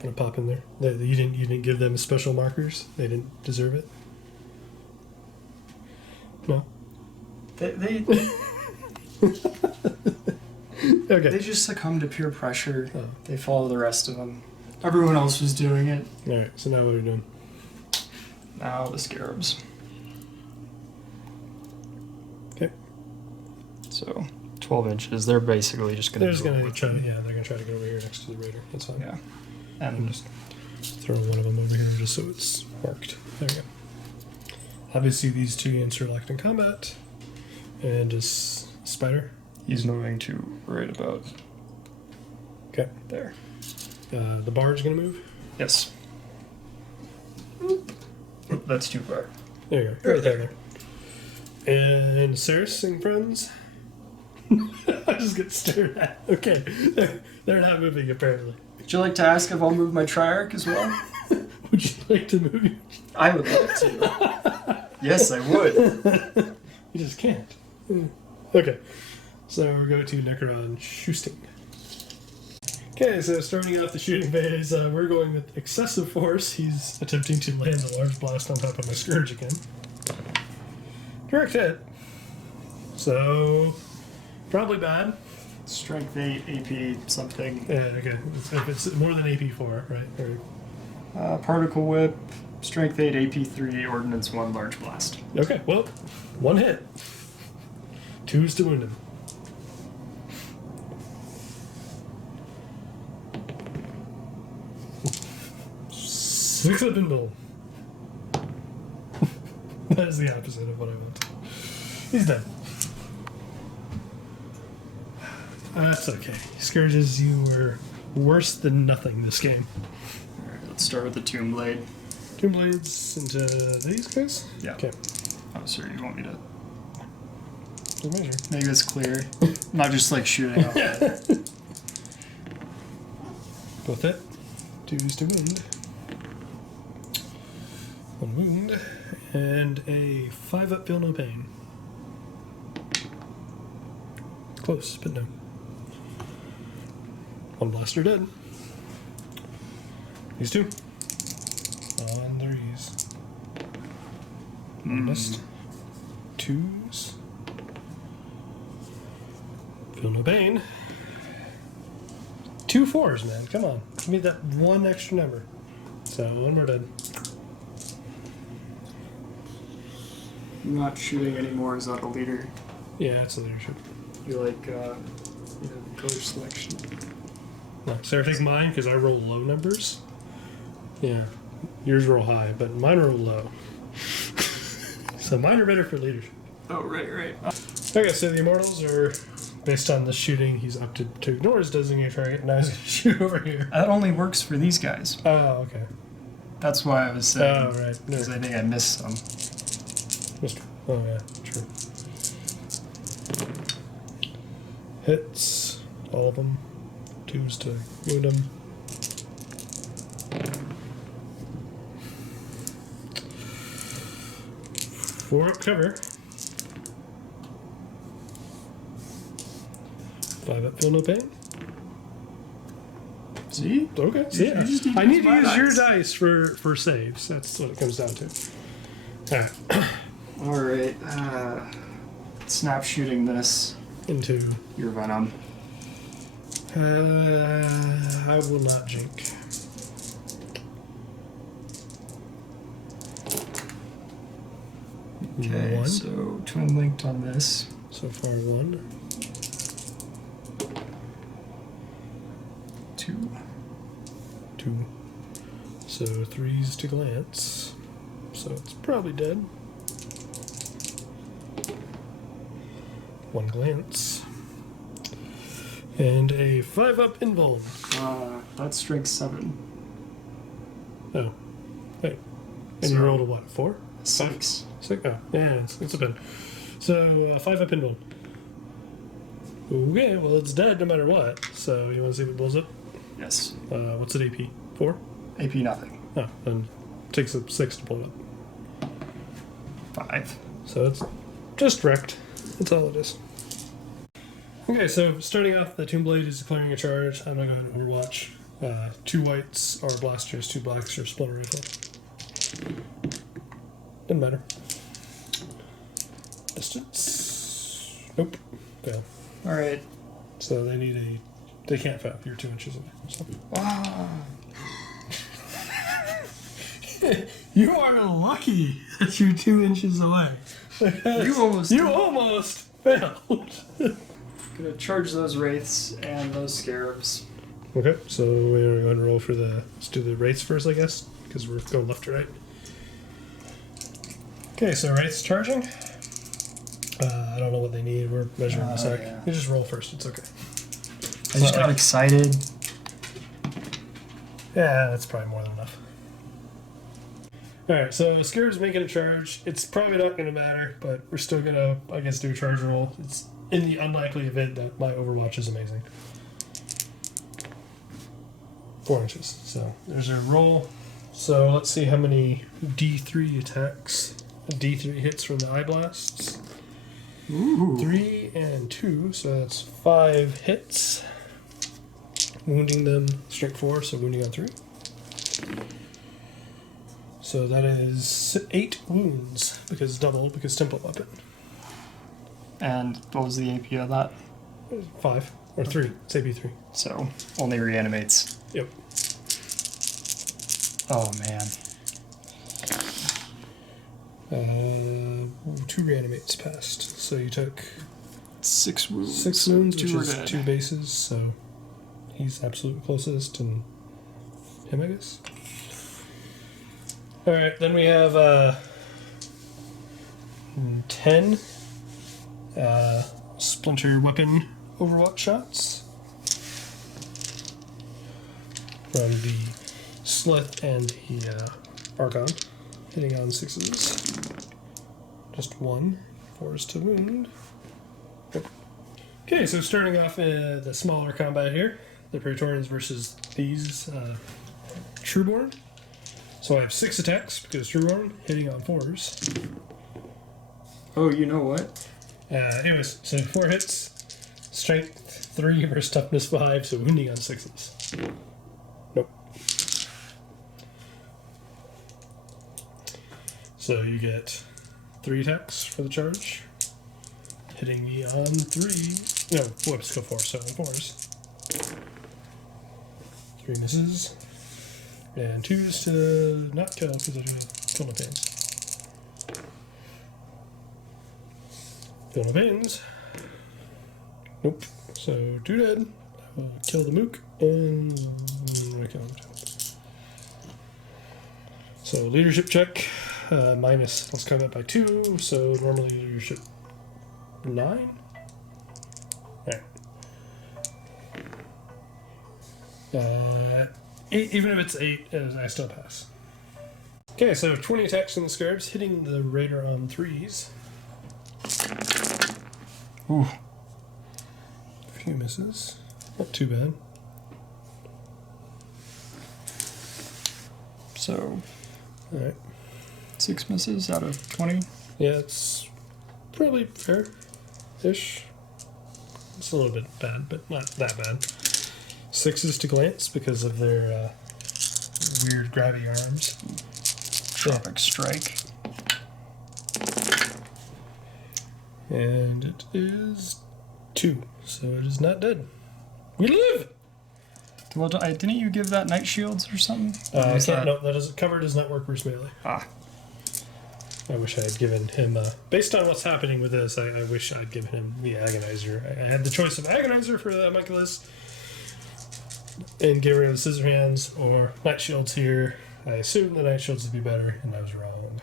Gonna pop in there. You didn't give them special markers. They didn't deserve it. No. They Okay. They just succumb to peer pressure. Oh. They follow the rest of them. Everyone else was doing it. All right. So now what are we doing? Now the Scarabs. Okay. So 12 inches. They're basically just gonna. They're just gonna try. Yeah, they're gonna try to get over here next to the raider. That's fine. Yeah. I'm And just throwing one of them over here just so it's marked. There we go. Obviously, these 2 units are locked in combat. And just Spider. he's moving to right about Okay. there. The bard's gonna move. Yes. That's too far. There you go. Right there. And Ceres and friends. I just get stared at. Okay. They're not moving apparently. Would you like to ask if I'll move my Triarch as well? Would you like to move? I would like to. Yes, I would. You just can't. Okay. So we'll go to Necron shooting. Okay, so starting off the shooting phase, we're going with excessive force. He's attempting to land a large blast on top of my Scourge again. Direct hit. So, probably bad. Strength 8, AP, something. Yeah, okay. If it's more than AP4, right? Or, Particle Whip, Strength 8, AP 3, Ordnance 1, Large Blast. Okay, well, 1 hit. 2's to wound him. Six up invul. That is the opposite of what I want. He's dead. That's okay. Scourges, you were worse than nothing this game. Alright, let's start with the Tomb Blade. Tomb Blades into these guys? Yeah. Okay. Oh, sorry, you want me to Measure. make this clear? Not just like shooting off. Both hit. 2's to wound. 1 wound. And a 5 up, feel no pain. Close, but no. 1 blaster dead. These 2. On 3s. Missed. 2s. Feel no pain. 2 4s, man. Come on. Give me that 1 extra number. So, 1 more dead. Not shooting anymore, is that a leader? Yeah, it's a leadership. You like, coach selection. No, Sarah, take mine because I roll low numbers. Yeah. Yours roll high, but mine roll low. So mine are better for leadership. Oh, right. Okay, so the Immortals are, based on the shooting, he's opted to ignore his designated target. Now he's going to shoot over here. That only works for these guys. Oh, okay. That's why I was saying. Oh, right. No. Because I think I missed some. Oh, yeah, true. Hits, all of them. 2's to wound him. Four up cover. 5 up, feel no pain. See? Okay. See, Yeah. you just need I need to my use your dice. dice for saves. That's what it comes down to. Alright. Alright. Snap shooting this. Into. Your Venom. I will not jink. Okay, 1. so twin linked on this. So far 1. 2. 2. So 3's to glance. So it's probably dead. 1 glance. And a 5 up invuln. That's strength 7. Oh. Hey. And So- you rolled a what? 4? 6. 6? Oh, yeah, it's a pin. So 5 up invuln. Okay, well it's dead no matter what. So you want to see what blows up? Yes. What's it AP? 4? AP nothing. Oh, then takes up 6 to blow it up. 5. So it's just wrecked. That's all it is. Okay, so starting off, the Tomb Blade is declaring a charge. I'm going to go ahead and overwatch. 2 whites are blasters, 2 blacks are splinter rifle. Doesn't matter. Distance. Nope. Fail. Alright. So they need a. They can't fail. You're 2 inches away. So. Wow. You are lucky that you're 2 inches away. You almost. You almost failed. Gonna charge those wraiths and those scarabs. Okay, so we're going to roll for the. Let's do the wraiths first, I guess, because we're going left to right. Okay, so wraiths charging. I don't know what they need. We're measuring in a sec. Yeah. You just roll first. It's okay. I just got excited. Yeah, that's probably more than enough. Alright, so Scarab's making a charge. It's probably not going to matter, but we're still going to, I guess, do a charge roll. It's in the unlikely event that my Overwatch is amazing. 4 inches. So there's a roll. So let's see how many D3 attacks, D3 hits from the eye blasts. Ooh. 3 and 2, so that's 5 hits. Wounding them, strength 4, so wounding on 3. So that is 8 wounds, because double, because temple weapon. And what was the AP of that? 5, or 3, it's AP 3. So, only reanimates. Yep. Oh, man. 2 reanimates passed. So you took 6 wounds. 6 wounds, which Two is are dead. 2 bases. So he's absolute closest, and him, I guess. All right, then we have 10 splinter weapon overwatch shots from the Slith and the Archon, hitting on 6s. Just 1, 4s to wound. Okay, so starting off the smaller combat here, the Praetorians versus these Trueborn. So I have 6 attacks because Trueborn hitting on 4s. Oh, you know what? Anyways, so 4 hits, strength 3 versus toughness 5, so wounding on 6s. Nope. So you get 3 attacks for the charge, hitting me on 3. No, whoops, go 4, so on 4s. 3 misses, and 2s to not kill because I do kill my pains. Kill my pains. Nope. So 2 dead. I will kill the mook and I kill him. So leadership check. Minus let's combat by 2. So normally leadership 9. Alright. Even if it's 8, I still pass. Okay, so 20 attacks on the scarabs, hitting the raider on 3s. Ooh. A few misses. Not too bad. So, Alright. 6 misses out of 20. Yeah, it's probably fair-ish. It's a little bit bad, but not that bad. 6s to glance because of their weird grabby arms. Tropic Strike. And it is 2, so it is not dead. We live! Well, didn't you give that Night Shields or something? I can't, no, that is covered does not work versus melee. Ah. I wish I had given him, based on what's happening with this, I wish I'd given him the Agonizer. I had the choice of Agonizer for the homunculus and get rid of the Scissorhands or Night Shields here. I assumed the Night Shields would be better, and I was wrong.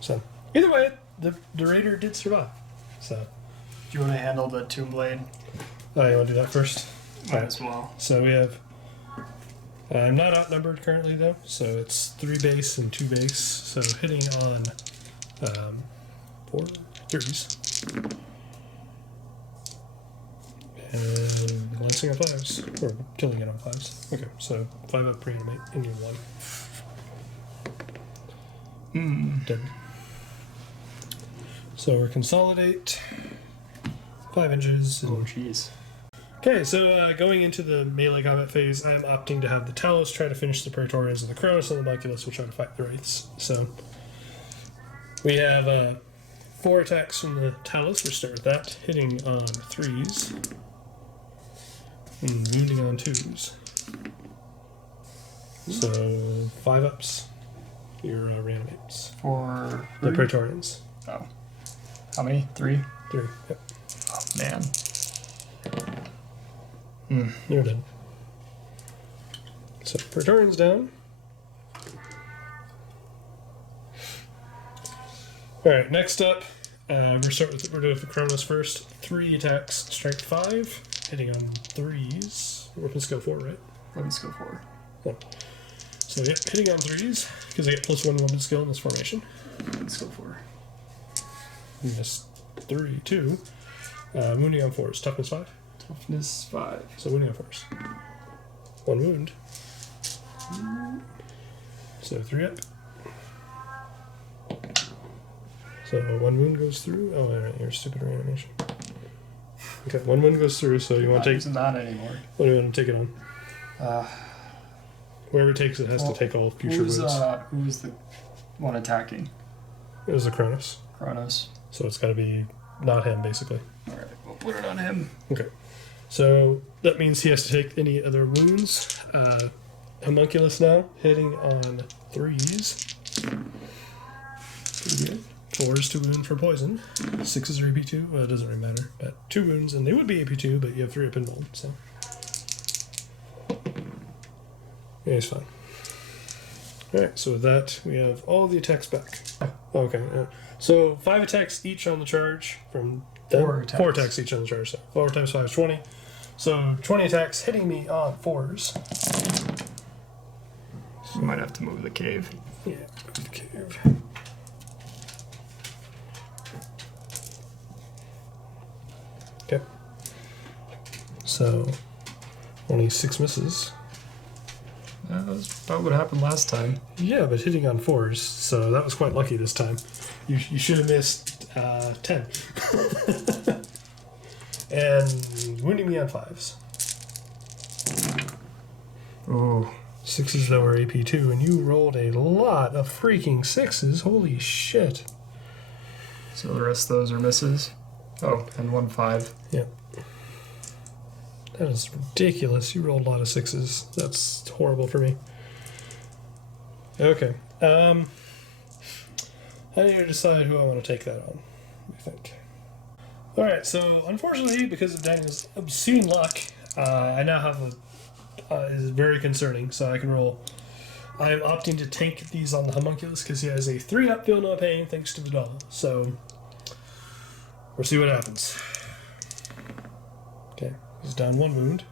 So, either way, the Raider did survive. So, Do you want to handle the Tomb Blade? oh, you want to do that first? Might as well. So we have. I'm not outnumbered currently though, so it's 3 base and 2 base. So hitting on 4 3s and glancing on 5s or killing it on 5s. Okay, so 5 up reanimate and you're 1 dead. So we're consolidate 5 inches. And Oh, jeez. okay, so going into the melee combat phase, I am opting to have the Talos try to finish the Praetorians, and the Kronos and the Homunculus will try to fight the Wraiths. So we have 4 attacks from the Talos. We'll start with that, hitting on 3s and wounding on 2s. So 5 ups. Your reanimates. For The 3? Praetorians. Oh. How many? 3? 3. Yep. Oh, man. You're dead. So Praetorians down. Alright, next up, we're doing the Kronos first. 3 attacks, strength 5, hitting on 3s. Weapon skill 4, right? Weapon skill 4. Yeah. So yeah, hitting on 3s, because I get +1 weapon skill in this formation. Weapon skill 4. Minus 3, 2. Wounding on 4s, toughness 5. Toughness 5. So wounding on 4s. 1 wound. So 3 up. So 1 wound goes through. Oh, wait, right, your stupid reanimation. Okay, 1 wound goes through, so you want to take. Using that anymore. What do you want to take it on? Whoever takes it has to take all future wounds. Who's the one attacking? It was the Kronos. Kronos. So it's got to be not him, basically. Alright, we'll put it on him. Okay. So that means he has to take any other wounds. Homunculus now, hitting on 3s. 4s to wound for poison. 6s are AP2. Well, it doesn't really matter. But 2 wounds, and they would be AP2, but you have 3 up and bold, so. Yeah, it's fine. Alright, so with that, we have all the attacks back. Okay, so 5 attacks each on the charge from them. 4 attacks each on the charge, so 4 times 5 is 20. So 20 attacks hitting me on 4s. You might have to move the cave. Yeah, move the cave. Okay. So, only 6 misses. That was about what happened last time. Yeah, but hitting on 4s, so that was quite lucky this time. You should have missed 10. And wounding me on 5s. Oh. 6s though are AP2, and you rolled a lot of freaking 6s. Holy shit. So the rest of those are misses? Oh, and 1 5. Yep. That is ridiculous. You rolled a lot of 6s. That's horrible for me. Okay. I need to decide who I want to take that on. What do you think? Alright, so unfortunately, because of Daniel's obscene luck, I now have a is very concerning, so I can roll. I'm opting to tank these on the homunculus because he has a 3-up feel no pain thanks to the doll. So we'll see what happens. Okay, he's down 1 wound.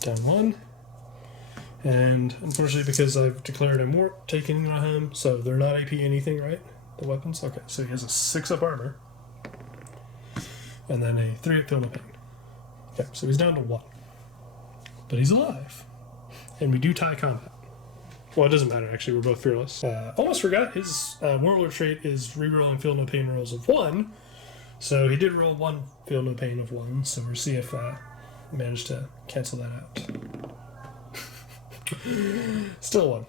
Down 1. And unfortunately, because I've declared a mort, taking on him, so they're not AP anything, right? The weapons? Okay, so he has a 6-up armor. And then a 3-up feel no pain. Okay, so he's down to 1. But he's alive. And we do tie combat. Well, it doesn't matter, actually. We're both fearless. Almost forgot, his warlord trait is rerolling feel no pain rolls of 1. So he did roll 1 feel no pain of 1. So we'll see if I managed to cancel that out. Still 1.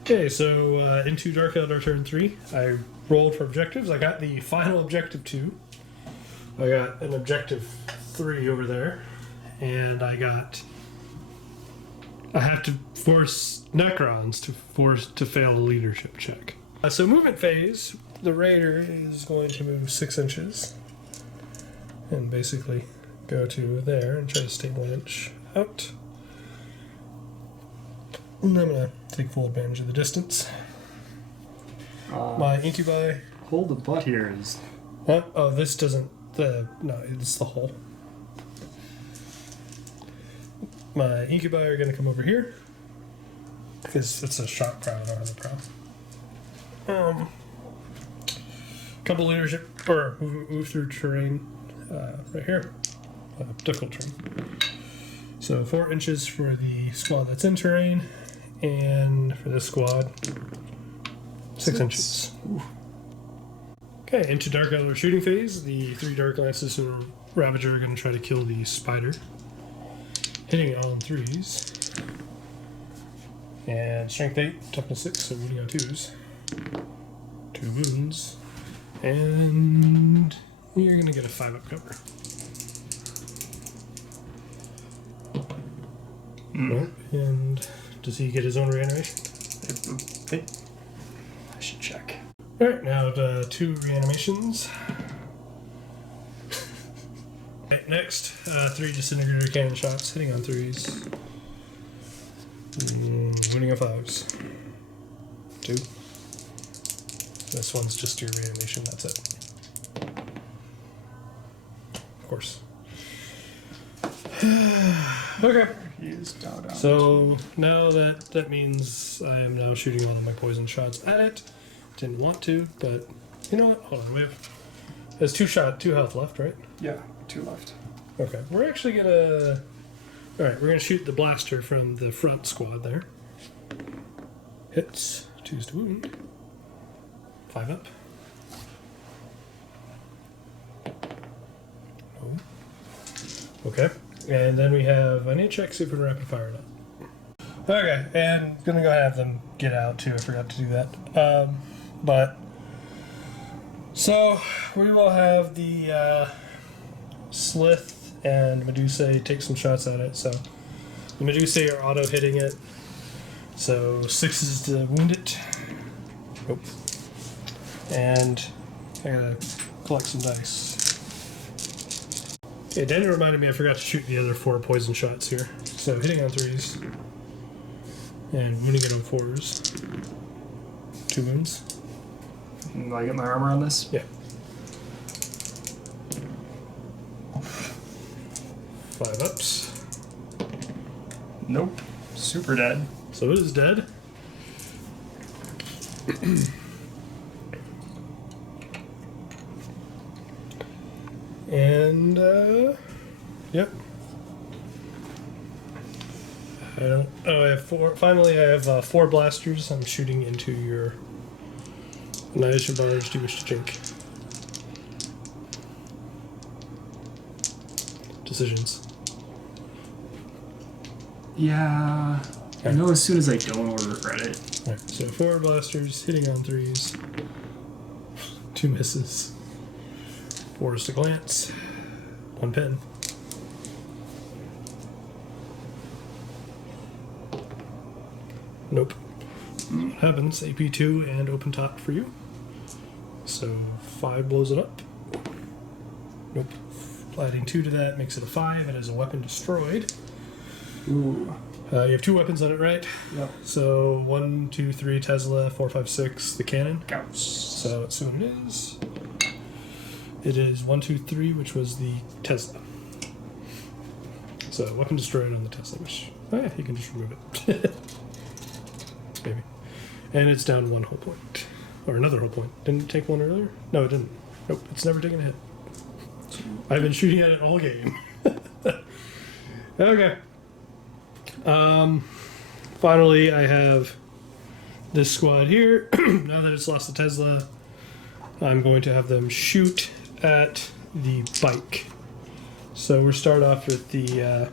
Okay, so into Dark Eldar turn 3. I rolled for objectives. I got the final objective 2. I got an objective 3 over there, and I have to force Necrons to fail a leadership check. So movement phase, the raider is going to move 6 inches and basically go to there and try to stay 1 inch out. And I'm going to take full advantage of the distance. My incubi. Hold the butt here is. Oh, this doesn't. No, it's the hole. My incubi are going to come over here because it's a shot crowd. I don't have a problem. Couple leadership or move through terrain right here. Difficult terrain. So 4 inches for the squad that's in terrain, and for this squad, 6 inches. Ooh. Okay, into Dark Eldar shooting phase. The 3 Dark Lances and Ravager are going to try to kill the spider. Hitting it on 3s. And strength 8, toughness 6, so wounding on 2s. 2 wounds. And you're going to get a 5-up cover. And does he get his own reanimation? I should check. Alright, now 2 reanimations. Right, next, 3 disintegrator cannon shots, hitting on 3s. Wounding on 5s. 2. This one's just your reanimation, that's it. Of course. Okay. So now that means I am now shooting all of my poison shots at it. Didn't want to, but you know what? Hold on, there's 2 health left, right? Yeah, 2 left. Okay, we're actually gonna. All right, we're gonna shoot the blaster from the front squad there. Hits, 2s to wound. 5 up. Oh. Okay. And then we have, I need to check see if we're rapid fire or not. Okay, and gonna go have them get out too. I forgot to do that. But so we will have the Slith and Medusa take some shots at it. So the Medusa are auto hitting it. So 6 is to wound it. Nope. And I gotta collect some dice. Okay, Danny reminded me I forgot to shoot the other 4 poison shots here. So hitting on 3s. And wounding it on 4s. 2 wounds. Do I get my armor on this? Yeah. 5 ups. Nope. Super dead. So it is dead. And, yep. I don't. Oh, I have 4. Finally, I have 4 blasters. I'm shooting into your annihilation bars. Do you wish to drink? Decisions. Yeah. I know as soon as I don't, I'll regret it. Alright, so 4 blasters, hitting on 3s. 2 misses. 4 is to glance. 1 pin. Nope. What happens? AP2 and open top for you. So 5 blows it up. Nope. Adding 2 to that makes it a 5. It has a weapon destroyed. Ooh. You have 2 weapons on it, right? Yep. So 1, 2, 3 Tesla, 4, 5, 6 the cannon. Counts. So let's see what it is. It is 1, 2, 3, which was the Tesla. So weapon destroyed on the Tesla, which you can just remove it. Maybe. And it's down 1 hull point. Or another hull point. Didn't it take 1 earlier? No, it didn't. Nope, it's never taken a hit. I've been shooting at it all game. Okay. Finally, I have this squad here. Now that it's lost the Tesla, I'm going to have them shoot at the bike. So we'll start off with the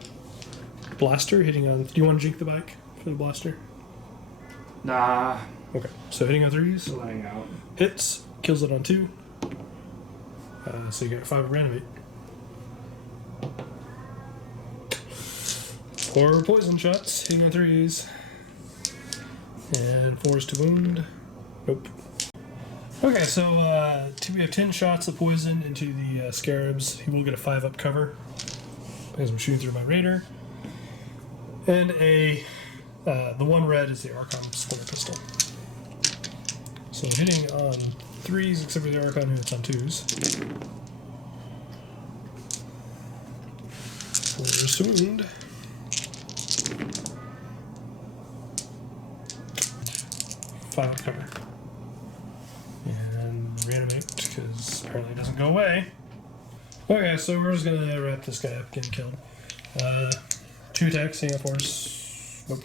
blaster hitting on. Do you want to jink the bike for the blaster? Nah. Okay. So hitting on 3s. Still hang out. Hits. Kills it on 2. So you get 5 reanimate. 4 poison shots, hitting on 3s. And 4s to wound. Nope. Okay, so we have 10 shots of poison into the scarabs. He will get a 5 up cover because I'm shooting through my raider. And the 1 red is the Archon square pistol. So hitting on 3s, except for the Archon who hits on 2s. 4s to wound. 5 up cover. And reanimate, because apparently it doesn't go away. Okay, so we're just gonna wrap this guy up, getting killed. 2 attacks, hitting on 4s. Nope.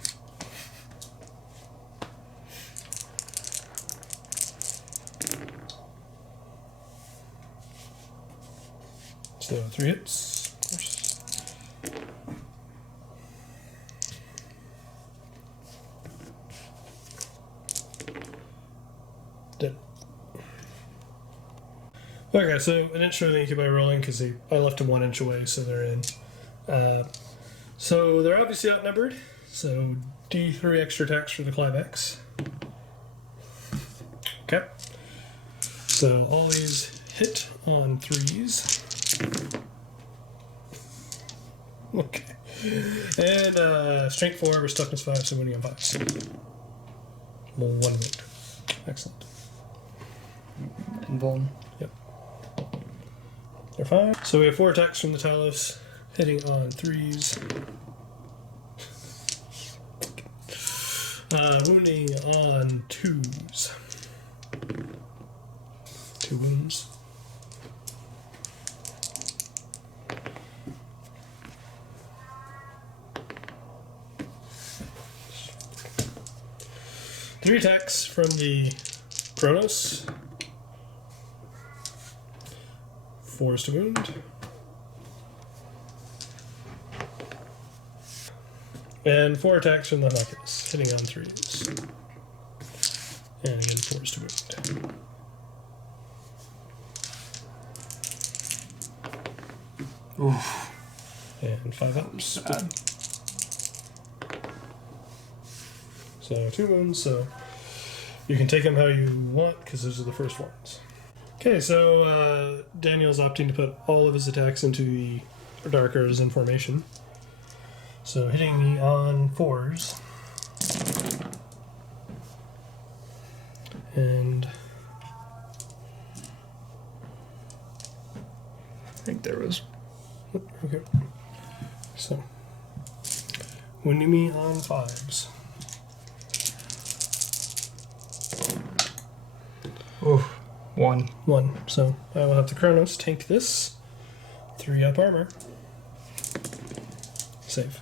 So 3 hits, of course. Dead. Okay, so I didn't show the incubi rolling because I left them 1 inch away, so they're in. So they're obviously outnumbered. So D3 extra attacks for the climax. Okay. So always hit on 3s. Okay. And strength 4 or toughness 5, so winning on 5s. 1 wound. Excellent. Invuln. Yep. They're fine. So we have 4 attacks from the Talos, hitting on 3s. Wounding on 2s. 2 wounds. Three attacks from the Kronos. 4 is to wound. And 4 attacks from the Homunculus, hitting on 3s. And again, 4 is to wound. Oof. And 5 ups. Bad. So 2 wounds, so You can take them how you want because those are the first ones. Okay, so Daniel's opting to put all of his attacks into the Dark Artisan formation. So hitting me on 4s. And I think there was. Okay. So winning me on 5s. Oh, 1. 1. So I will have the Kronos tank this. 3 up armor. Save.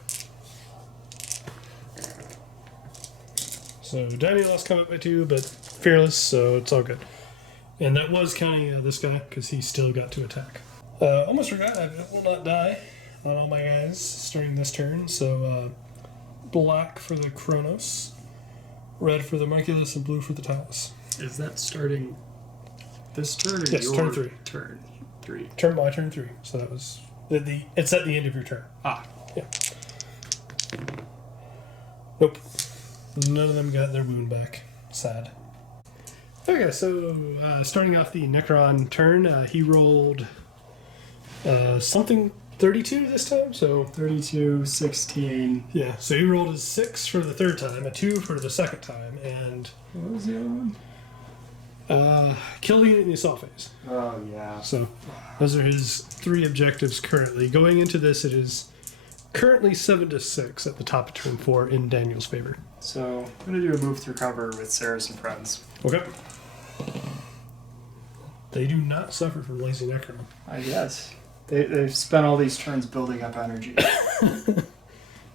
So Daniel lost combat by 2, but fearless, so it's all good. And that was counting this guy, because he still got to attack. Almost forgot, I will not die on all my guys starting this turn. So black for the Kronos, red for the Homunculus, and blue for the Talus. Is that starting this turn or yes, your turn 3. Turn 3. My turn 3. So that was it's at the end of your turn. Ah. Yeah. Nope. None of them got their wound back. Sad. Okay, so starting off the Necron turn, he rolled something 32 this time, so 32, 16. yeah. So he rolled a 6 for the third time, a 2 for the second time, and What was the other one? killed the unit in the assault phase. Oh, yeah. So those are his 3 objectives currently. Going into this, it is currently 7-6 at the top of turn 4 in Daniel's favor. So I'm going to do a move through cover with Sarah's and friends. Okay. They do not suffer from lazy Necron. I guess. They've spent all these turns building up energy.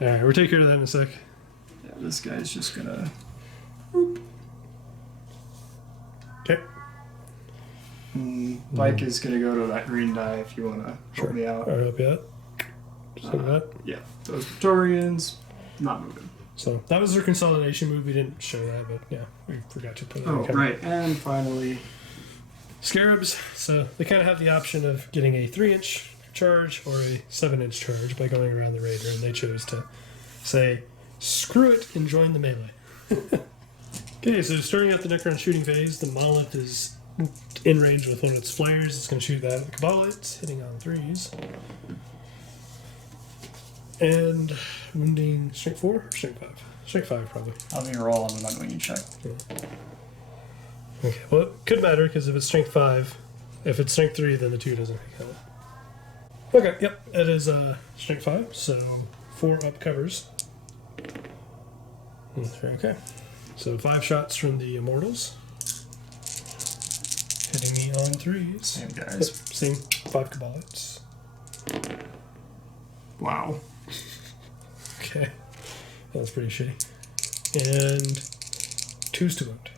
Alright, we'll take care of that in a sec. Yeah, this guy's just going to... Okay. Mike is going to go to that green die if you want to help me out. I'll help you out. Just like that. Yeah, those Praetorians, not moving. So that was their consolidation move. We didn't show that, but yeah, we forgot to put it Oh, in. right. And finally, Scarabs. So they kind of have the option of getting a 3-inch charge or a 7-inch charge by going around the raider, and they chose to say, screw it and join the melee. Okay, so starting out the Necron shooting phase, the Monolith is in range with one of its flares. It's going to shoot that at the Cabalites, hitting on 3s. And wounding strength 4 or strength 5? Strength 5, probably. I'll be roll on an unwinged check. Yeah. Okay, well, it could matter because if it's strength 5, if it's strength 3, then the 2 doesn't count. Okay, yep, it is strength 5, so 4 up covers. Okay, so 5 shots from the Immortals. Hitting me on 3s. Same guys. Yep, same 5 Cabalites. Wow. Okay, that was pretty shitty. And 2s to wound.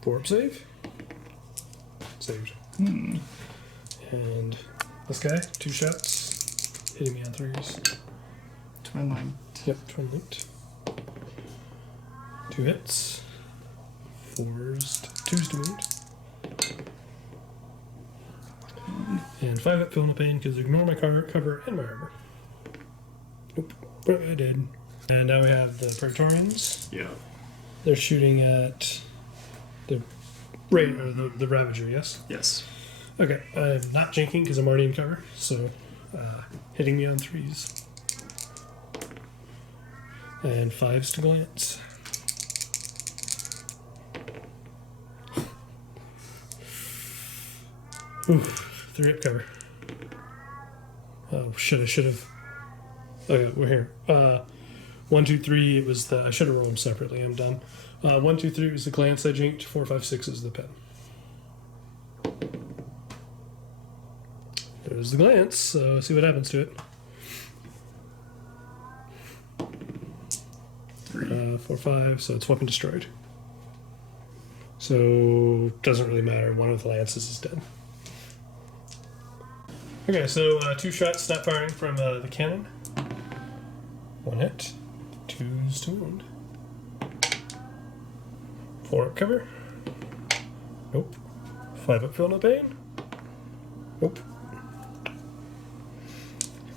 4 up save. Saved. And this guy, 2 shots, hitting me on 3s. Twin linked. Yep, twin linked. 2 hits. 2s to wound. And 5 up feeling the pain because ignore my cover and my armor. Nope, but I did. And now we have the Praetorians. Yeah. They're shooting at the the Ravager, yes? Yes. Okay, I'm not jinking because I'm already in cover, so hitting me on 3s. And 5s to glance. Oof, 3 up cover. Oh shit, I should have. Okay, we're here. 1, 2, 3, it was the. I should have rolled them separately, I'm dumb. 1, 2, 3 was the glance I jinked, 4, 5, 6 is the pen. There's the glance, so see what happens to it. 4, 5, so it's weapon destroyed. So, doesn't really matter, one of the lances is dead. Okay, so 2 shots snap firing from the cannon. 1 hit, 2s to wound. 4 up cover. Nope. 5 up feel no pain. Nope.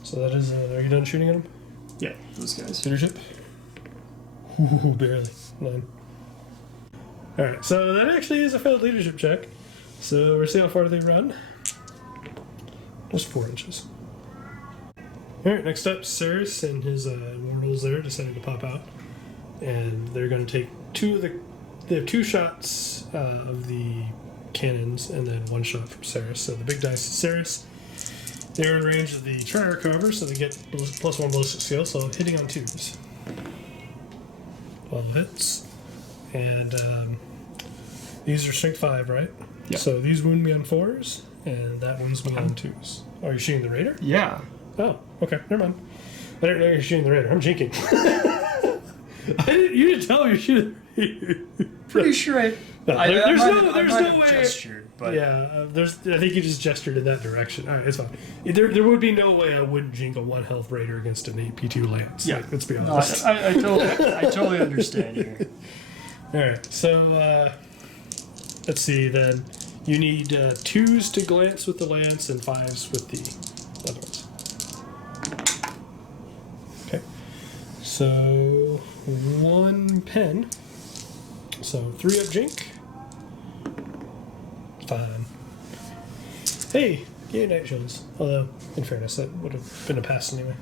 So that is, are you done shooting at him? Yeah, those guys. Leadership. Ooh, barely. 9. Alright, so that actually is a failed leadership check. So we'll see how far they run. Just 4 inches. Alright, next up, Ceres and his mortals there decided to pop out. And they're going to take they have 2 shots of the cannons and then 1 shot from Ceres. So the big dice is Ceres. They're in range of the Triarch, however, so they get +1 ballistic skill, so hitting on 2s. 12 hits. And these are strength 5, right? Yeah. So these wound me on 4s, and that wounds me on 2s. Oh, you're shooting the Raider? Yeah. Oh, okay, never mind. I didn't know you were shooting the Raider. I'm jinking. You didn't tell me you're shooting the Raider. Pretty sure I There's no way. Gestured, but yeah, I think you just gestured in that direction. All right, it's fine. There would be no way I wouldn't jink a 1 health Raider against an 8 P2 Lance. Yeah, like, let's be no, honest. I totally understand you. All right, so let's see. Then you need 2s to glance with the lance and 5s with the other ones. Okay, so 1 pen. So 3 up jink. Fine. Hey, yay, night shields. Although, in fairness, that would have been a pass anyway.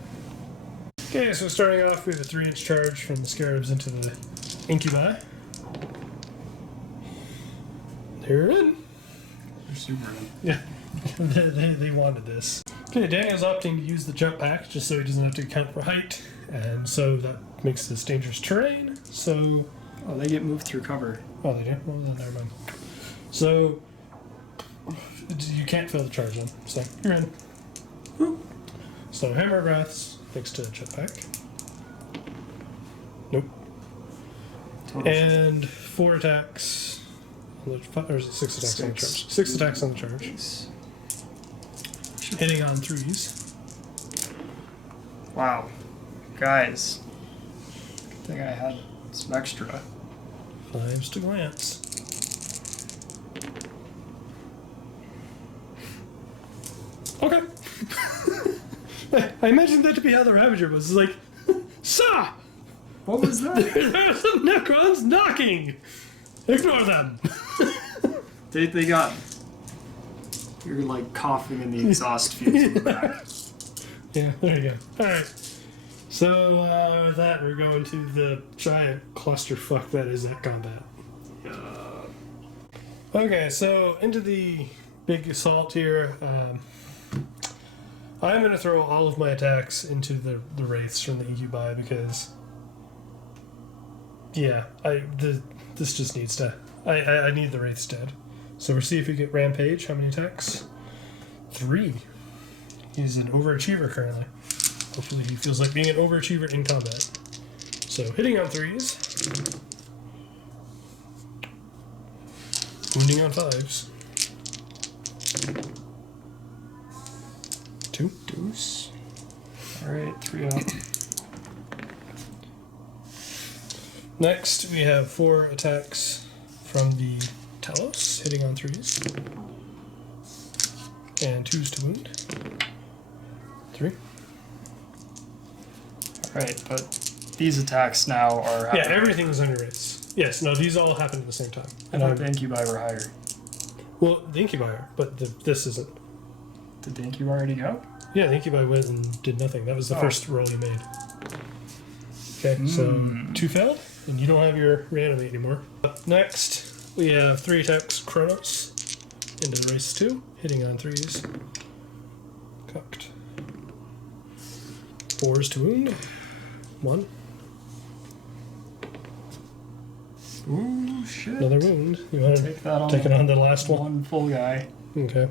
Okay, so starting off, we have a 3-inch charge from the scarabs into the incubi. They're in. They're super in. Yeah, they wanted this. Okay, Daniel's opting to use the jump pack just so he doesn't have to account for height, and so that makes this dangerous terrain. So. Oh, they get moved through cover. Oh, they do? Well, then never mind. So, you can't fail the charge then. So, you're in. Woo. So, Hammer of Wraths, thanks to Jetpack. Nope. Total. And 4 attacks. Or is it 6 attacks on the charge? 6 attacks on the charge. Hitting on 3s. Wow. Guys. Good thing I had some extra. 5s to glance. Okay. I imagined that to be how the Ravager was. It's like, Sah! What was that? There's some Necrons knocking! Ignore them! They got. You're like coughing in the exhaust fumes in the back. Yeah, there you go. Alright. So, with that, we're going to the giant clusterfuck that is that combat. Okay, so into the big assault here. I'm going to throw all of my attacks into the wraiths from the incubi because, yeah, this just needs to. I need the wraiths dead. So we'll see if we get rampage. How many attacks? 3. He's an overachiever currently. Hopefully he feels like being an overachiever in combat. So hitting on 3s. Wounding on 5s. 2. Deuce. Alright, 3 up. Next we have 4 attacks from the Talos, hitting on 3s. And 2s to wound. 3. Alright, but these attacks now are... Yeah, everything is under race. Yes, no, these all happen at the same time. I thought the incubi were higher. Well, the incubi, but this isn't. Did the incubi already go? Yeah, the incubi went and did nothing. That was the first roll you made. Okay, so 2 failed, and you don't have your reanimate anymore. Next, we have 3 attacks Kronos into the race 2, hitting on 3s. Cocked. 4s to wound. 1. Ooh, shit. Another wound. You want to Take that on. take it on the last one? One full guy. Okay.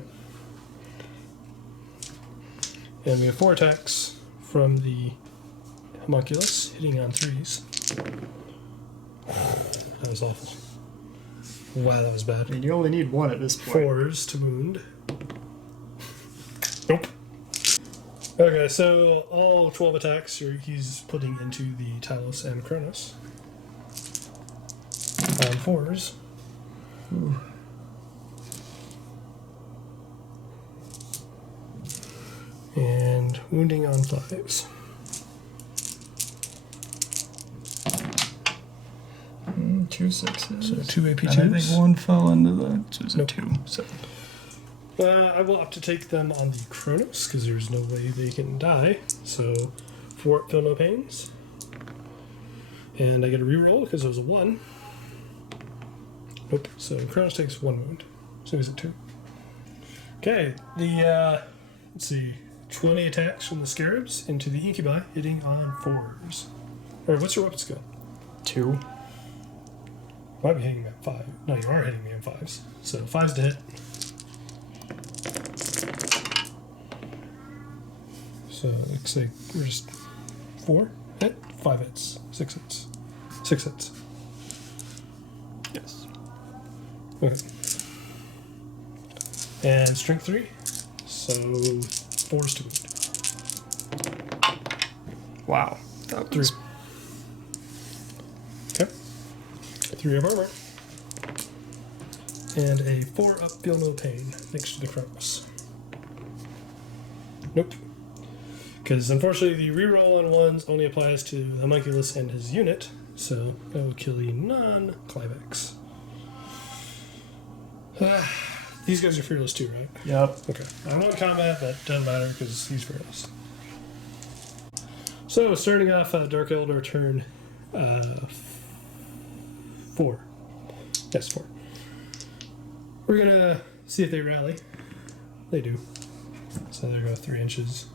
And we have 4 attacks from the homunculus, hitting on 3s. That was awful. Wow, that was bad. I mean, you only need 1 at this point. 4s to wound. Nope. Okay, so all 12 attacks he's putting into the Talos and Kronos. On 4s. Ooh. And wounding on 5s. 2 6s. So 2 AP And I think one fell into the. So it's a Nope. 2. So. I will opt to take them on the Chronos because there's no way they can die. So 4 feel no pains. And I get a reroll because it was a 1. Nope. So Chronos takes 1 wound. So he's at 2. Okay. Let's see. 20 attacks from the Scarabs into the Incubi, hitting on 4s. Or what's your weapon skill? 2. Might be hitting me at 5. No, you are hitting me on 5s. So 5s to hit. So it looks like we're just 4 hit, 5 hits, 6 hits. 6 hits. Yes. Okay. And strength 3. So 4s to wound. Wow. That 3. was. Okay. 3 of armor. And a 4 up feel no pain, thanks to the Chronos. Nope. Because unfortunately the reroll on 1s only applies to the homunculus and his unit, so I will kill the non-Clivex. These guys are fearless too, right? Yep. Okay. I'm on combat, but doesn't matter because he's fearless. So, starting off Dark Eldar turn 4. Yes, 4. We're gonna see if they rally. They do. So they go 3 inches.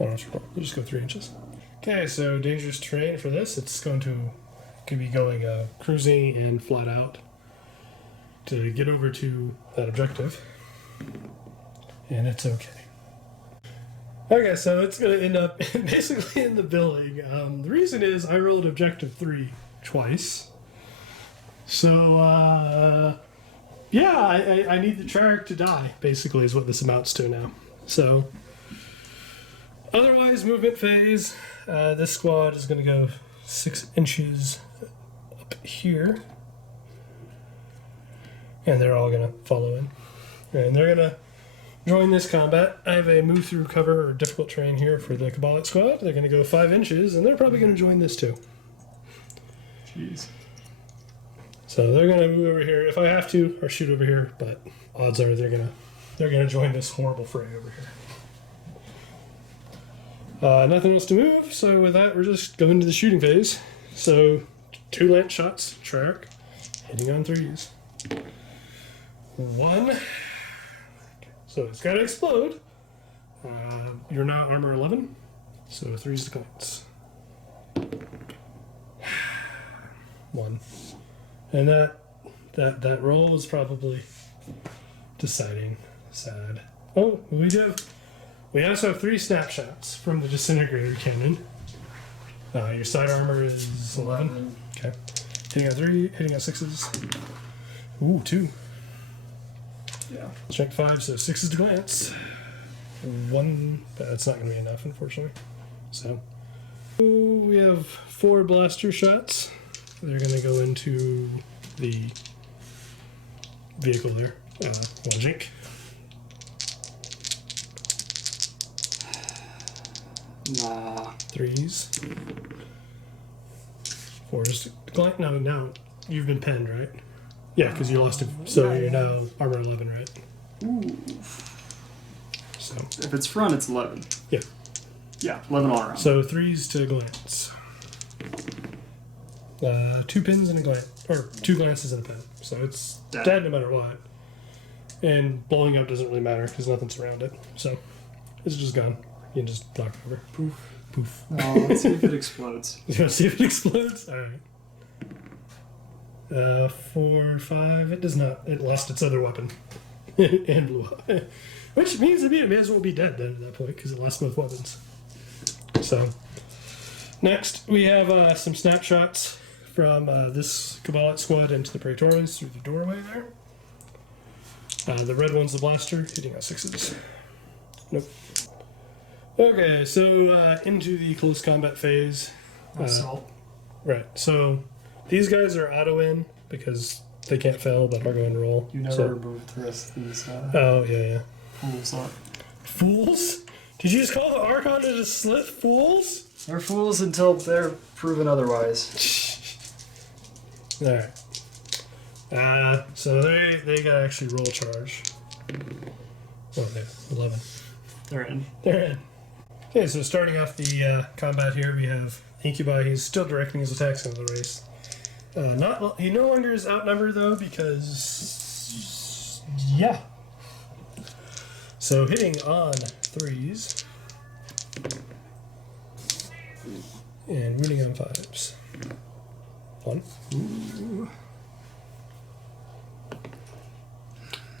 I don't know, we'll just go 3 inches. Okay, so dangerous terrain for this. It's going to could be going cruising and flat out to get over to that objective. And it's okay. Okay, so it's going to end up basically in the building. The reason is I rolled objective 3 twice. So, yeah, I need the Trarric to die, basically, is what this amounts to now. So, otherwise, movement phase. This squad is going to go 6 inches up here. And they're all going to follow in. And they're going to join this combat. I have a move through cover or difficult terrain here for the Cabalic squad. They're going to go 5 inches, and they're probably going to join this too. Jeez. So they're going to move over here if I have to, or shoot over here. But odds are they're going to join this horrible fray over here. Nothing else to move. So with that, we're just going to the shooting phase. So 2 lance shots, Trarric, hitting on 3s. 1. So it's got to explode. You're now armor 11, so 3's to glance. 1. And that roll is probably deciding. Sad. Oh, we also have 3 snapshots from the disintegrator cannon. Your side armor is 11. Okay. Hitting on 3, hitting on 6s. Ooh, 2. Yeah. Strength 5, so 6s to glance. 1, that's not going to be enough, unfortunately. So, we have 4 blaster shots. They're going to go into the vehicle there. Logic. Nah. 3s. 4s to glance. No, now you've been penned, right? Yeah, because you lost it. So you're now armor 11, right? Ooh. So If it's front, it's 11. Yeah. Yeah, 11 all around. So 3s to glance. 2 pins and a glance, or 2 glances and a pin. So it's dead no matter what. And blowing up doesn't really matter because nothing's around it. So it's just gone. You can just knock it over. Poof. Poof. Oh, let's see if it explodes. You want to see if it explodes? Alright. 4, 5. It does not. It lost its other weapon. And blew up. Which means to me it may as well be dead then at that point because it lost both weapons. So, next we have some snapshots from this Cabalic squad into the Praetorians through the doorway there. The red one's the blaster, hitting on 6s. Nope. Okay, so into the close combat phase. Assault. Right, so these guys are auto-in because they can't fail, but are going to roll. You never so. removed the rest of these Oh, yeah. fools up. Fools? Did you just call the Archon to just slit fools? They're fools until they're proven otherwise. Alright. So they gotta actually roll charge. Oh, they're 11. They're in. They're in. Okay, so starting off the combat here, we have Incubi. He's still directing his attacks into the race. He no longer is outnumbered though because yeah. So hitting on 3s and wounding on 5s. 1. Ooh.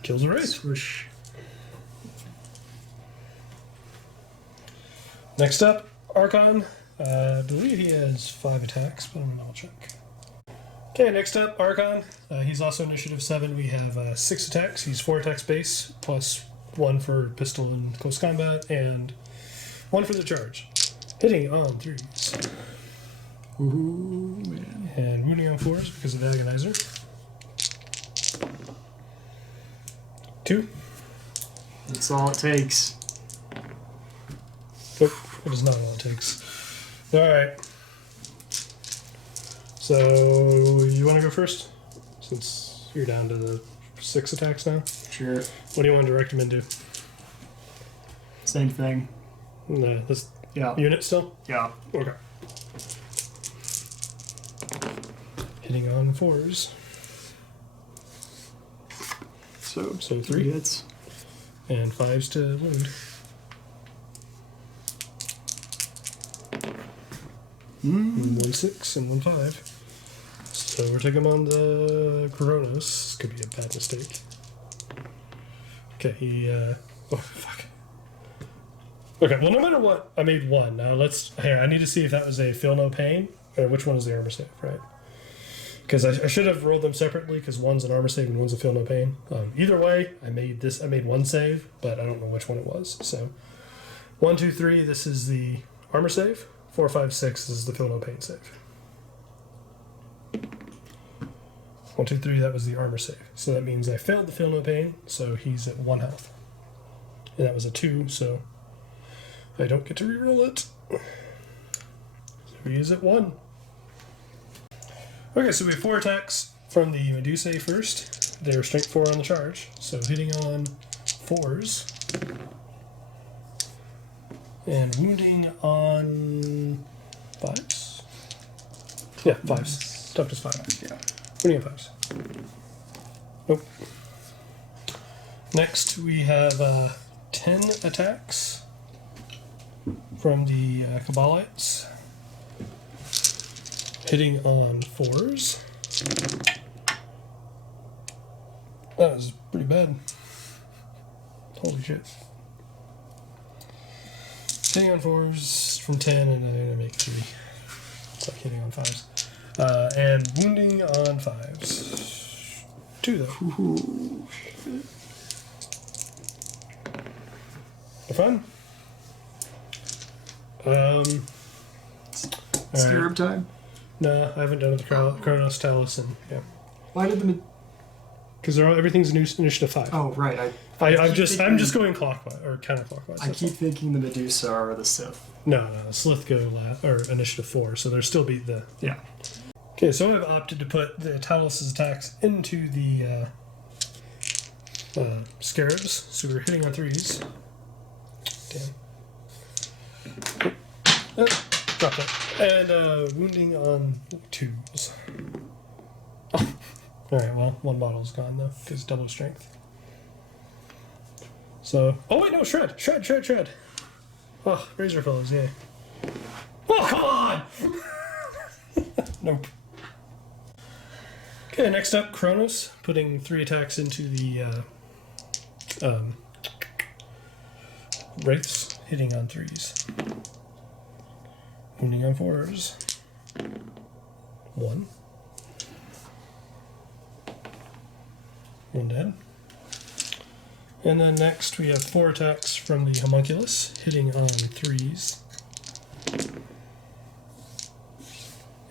Kills the race. Swoosh. Next up, Archon. I believe he has 5 attacks, but I'm gonna check. Okay, next up, Archon. He's also initiative 7. We have 6 attacks. He's 4 attacks base, plus 1 for pistol and close combat, and 1 for the charge. Hitting on 3s. Ooh, man. And wounding on 4s because of Agonizer. 2. That's all it takes. Nope, it is not all it takes. Alright. So, you want to go first? Since you're down to the 6 attacks now? Sure. What do you want to direct him into? Same thing. No, this Yeah. unit still? Yeah. Okay. Hitting on 4s. So 3 hits. and 5s to wound. Mm. 1 6 and 1 5. So we're taking him on the Kronos. This could be a bad mistake. Okay, he oh fuck. Okay, well no matter what, I made 1. Now I need to see if that was a feel no pain or which one is the armor save, right? Because I should have rolled them separately because one's an armor save and one's a feel no pain. Either way, I made 1 save, but I don't know which one it was. So 1 2 3, this is the armor save. 4 5 6 is the feel no pain save. 1 2 3, that was the armor save. So that means I failed the feel no pain, so he's at 1 health. And that was a 2, so I don't get to reroll it. So he is at 1. Okay, so we have 4 attacks from the Medusae first. They're strength 4 on the charge, so hitting on 4s. And wounding on 5s? Yeah, 5s. Tough as 5. Yeah. Wounding on 5s. Nope. Next, we have 10 attacks from the Cabalites. Hitting on 4s. That was pretty bad. Holy shit. Hitting on 4s from 10, and I'm going to make 3. It's like hitting on 5s. And wounding on 5s. 2 though. Ooh. They're fun. Scarab time? No, I haven't done it with Kronos, Talus, and yeah. Why did the... Because everything's initiative 5. Oh, right. I'm just going clockwise or counterclockwise. I keep thinking the Medusa are the Sith. No, Slith go or initiative 4, so they'll still beat the yeah. Okay, so I've opted to put the Talos' attacks into the scarabs, so we're hitting on 3s. Damn. Drop that. And wounding on 2s. Oh. Alright, well, 1 bottle's gone though, because double strength. So, oh wait, no, shred. Oh, razor fellows, yeah. Oh, come on! Nope. Okay, next up, Kronos, putting 3 attacks into the wraiths, hitting on 3s. Wounding on 4s. 1. 1 dead. And then next we have 4 attacks from the homunculus, hitting on 3s.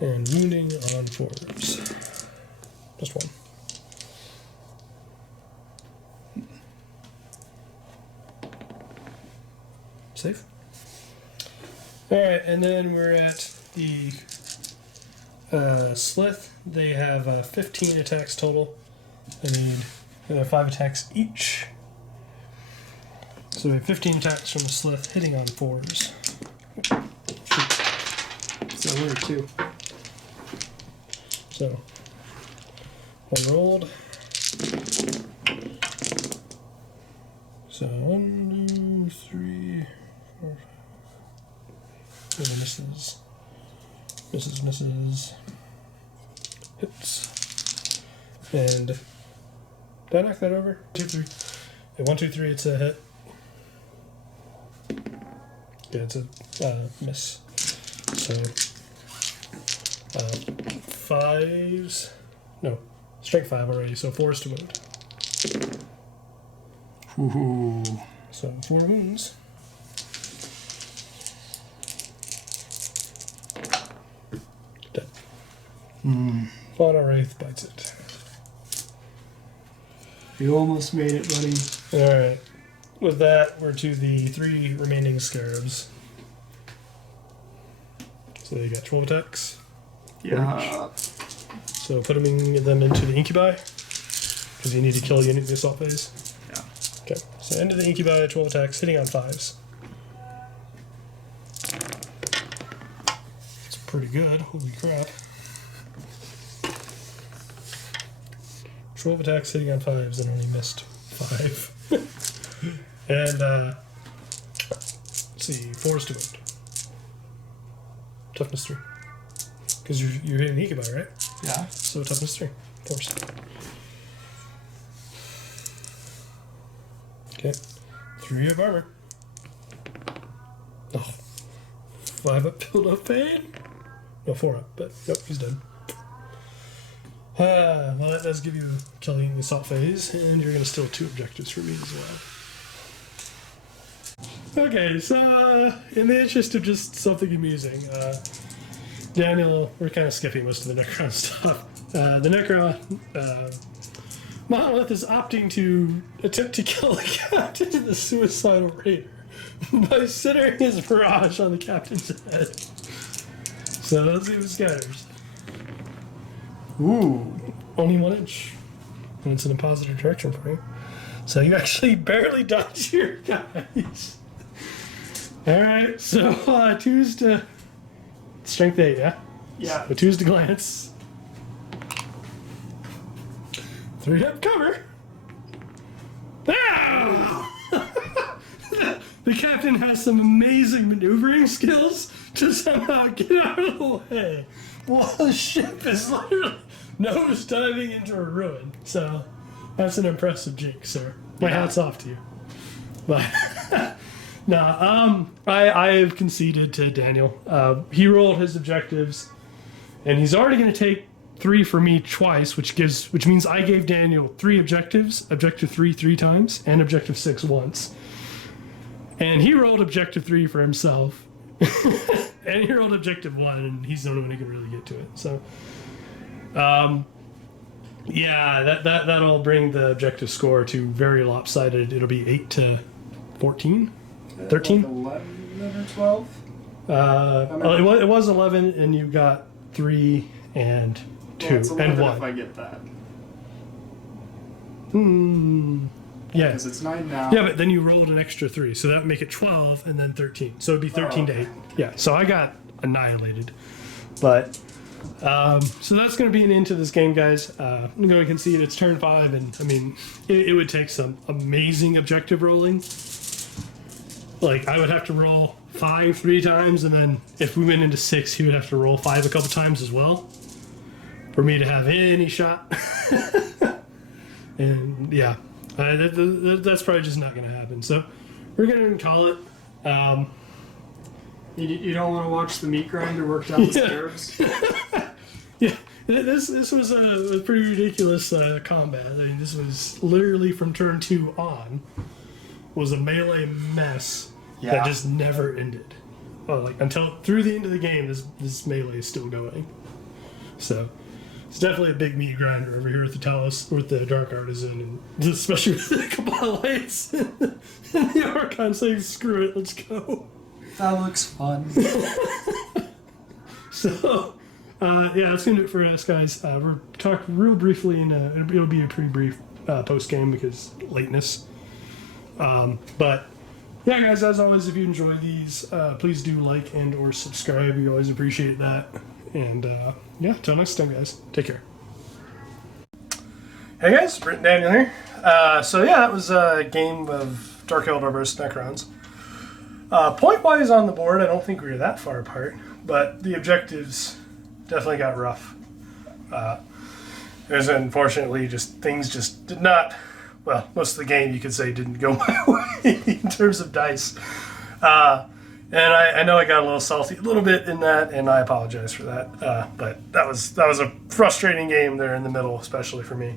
And wounding on 4s. Just 1. Safe. Alright, and then we're at the Slith, they have 15 attacks total. They need 5 attacks each. So we have 15 attacks from the Slith hitting on 4s. So we're 2. So, one rolled. So, 1, 2, 3, 4, 5. And misses. Misses. Hits. And did I knock that over? 2, 3. Yeah, 1, 2, 3, it's a hit. Yeah, it's a miss. So, 5s. No, strength 5 already, so 4s to wound. Ooh. So 4 wounds. Dead. Fauna Wraith bites it. You almost made it, buddy. Alright. With that, we're to the 3 remaining scarabs. So they got 12 attacks. Yeah. So put them into the incubi. Because you need to kill a unit in the assault phase. Yeah. Okay. So into the incubi, 12 attacks, hitting on 5s. It's pretty good. Holy crap. 12 attacks hitting on 5s and only missed 5. And, let's see, 4s to wound. Toughness 3. Because you're hitting the incubi, right? Yeah. So toughness 3. 4s. Okay. 3 of armor. Oh. 5 up, build up pain? No, 4 up, but nope, he's dead. Well, that does give you killing the assault phase, and you're going to steal 2 objectives from me as well. Okay, so in the interest of just something amusing, Daniel, we're kind of skipping most of the Necron stuff. The Necron monolith is opting to attempt to kill the captain of the suicidal raider by centering his barrage on the captain's head. So let's see what scatters. Ooh. Only 1 inch. And it's in a positive direction for you. So you actually barely dodge your guys. Alright, so 2's to strength 8, yeah? Yeah. So 2's to glance. 3 up cover. Ah! The captain has some amazing maneuvering skills to somehow get out of the way while the ship is literally nose diving into a ruin. So that's an impressive jinx, sir. My hat's off to you. But I've conceded to Daniel. He rolled his objectives, and he's already going to take 3 for me twice, which means I gave Daniel 3 objectives, objective 3 3 times, and objective 6 once. And he rolled objective 3 for himself. And he rolled objective 1, and he's the only one who can really get to it. So, yeah, that'll bring the objective score to very lopsided. It'll be 8 to 14? 13? 11 or 12? It was 11, and you got 3 and 2 Well, it's 11 and 1. if I get that. Yeah. Because it's 9 now. Yeah, but then you rolled an extra 3, so that would make it 12 and then 13. So it'd be 13 to 8. Yeah, so I got annihilated. But, so that's going to be an end to this game, guys. I'm going to concede it's turn 5, and I mean, it would take some amazing objective rolling. Like, I would have to roll 5 3 times, and then if we went into 6, he would have to roll 5 a couple times as well for me to have any shot. And yeah. That's probably just not going to happen. So we're going to call it. You don't want to watch the meat grinder work down the stairs? Yeah, this was a pretty ridiculous combat. I mean, this was literally from turn 2 on was a melee mess that just never ended. Well, like until through the end of the game, this melee is still going. So. It's definitely a big meat grinder over here with the Talos, with the Dark Artisan, and especially with the Cabalites and the Archon saying, screw it, let's go. That looks fun. So, Yeah, that's gonna do it for us, guys. We'll talk real briefly, and it'll be a pretty brief post game because lateness. But yeah, guys, as always, if you enjoy these, please do like and or subscribe. We always appreciate that. And yeah, till next time, guys. Take care. Hey guys, Brent and Daniel here. So yeah, that was a game of Dark Eldar versus Necrons. Point-wise on the board, I don't think we were that far apart, but the objectives definitely got rough. There's unfortunately things just did not, well, most of the game you could say didn't go my way in terms of dice. And I know I got a little salty a little bit in that, and I apologize for that. But that was a frustrating game there in the middle, especially for me.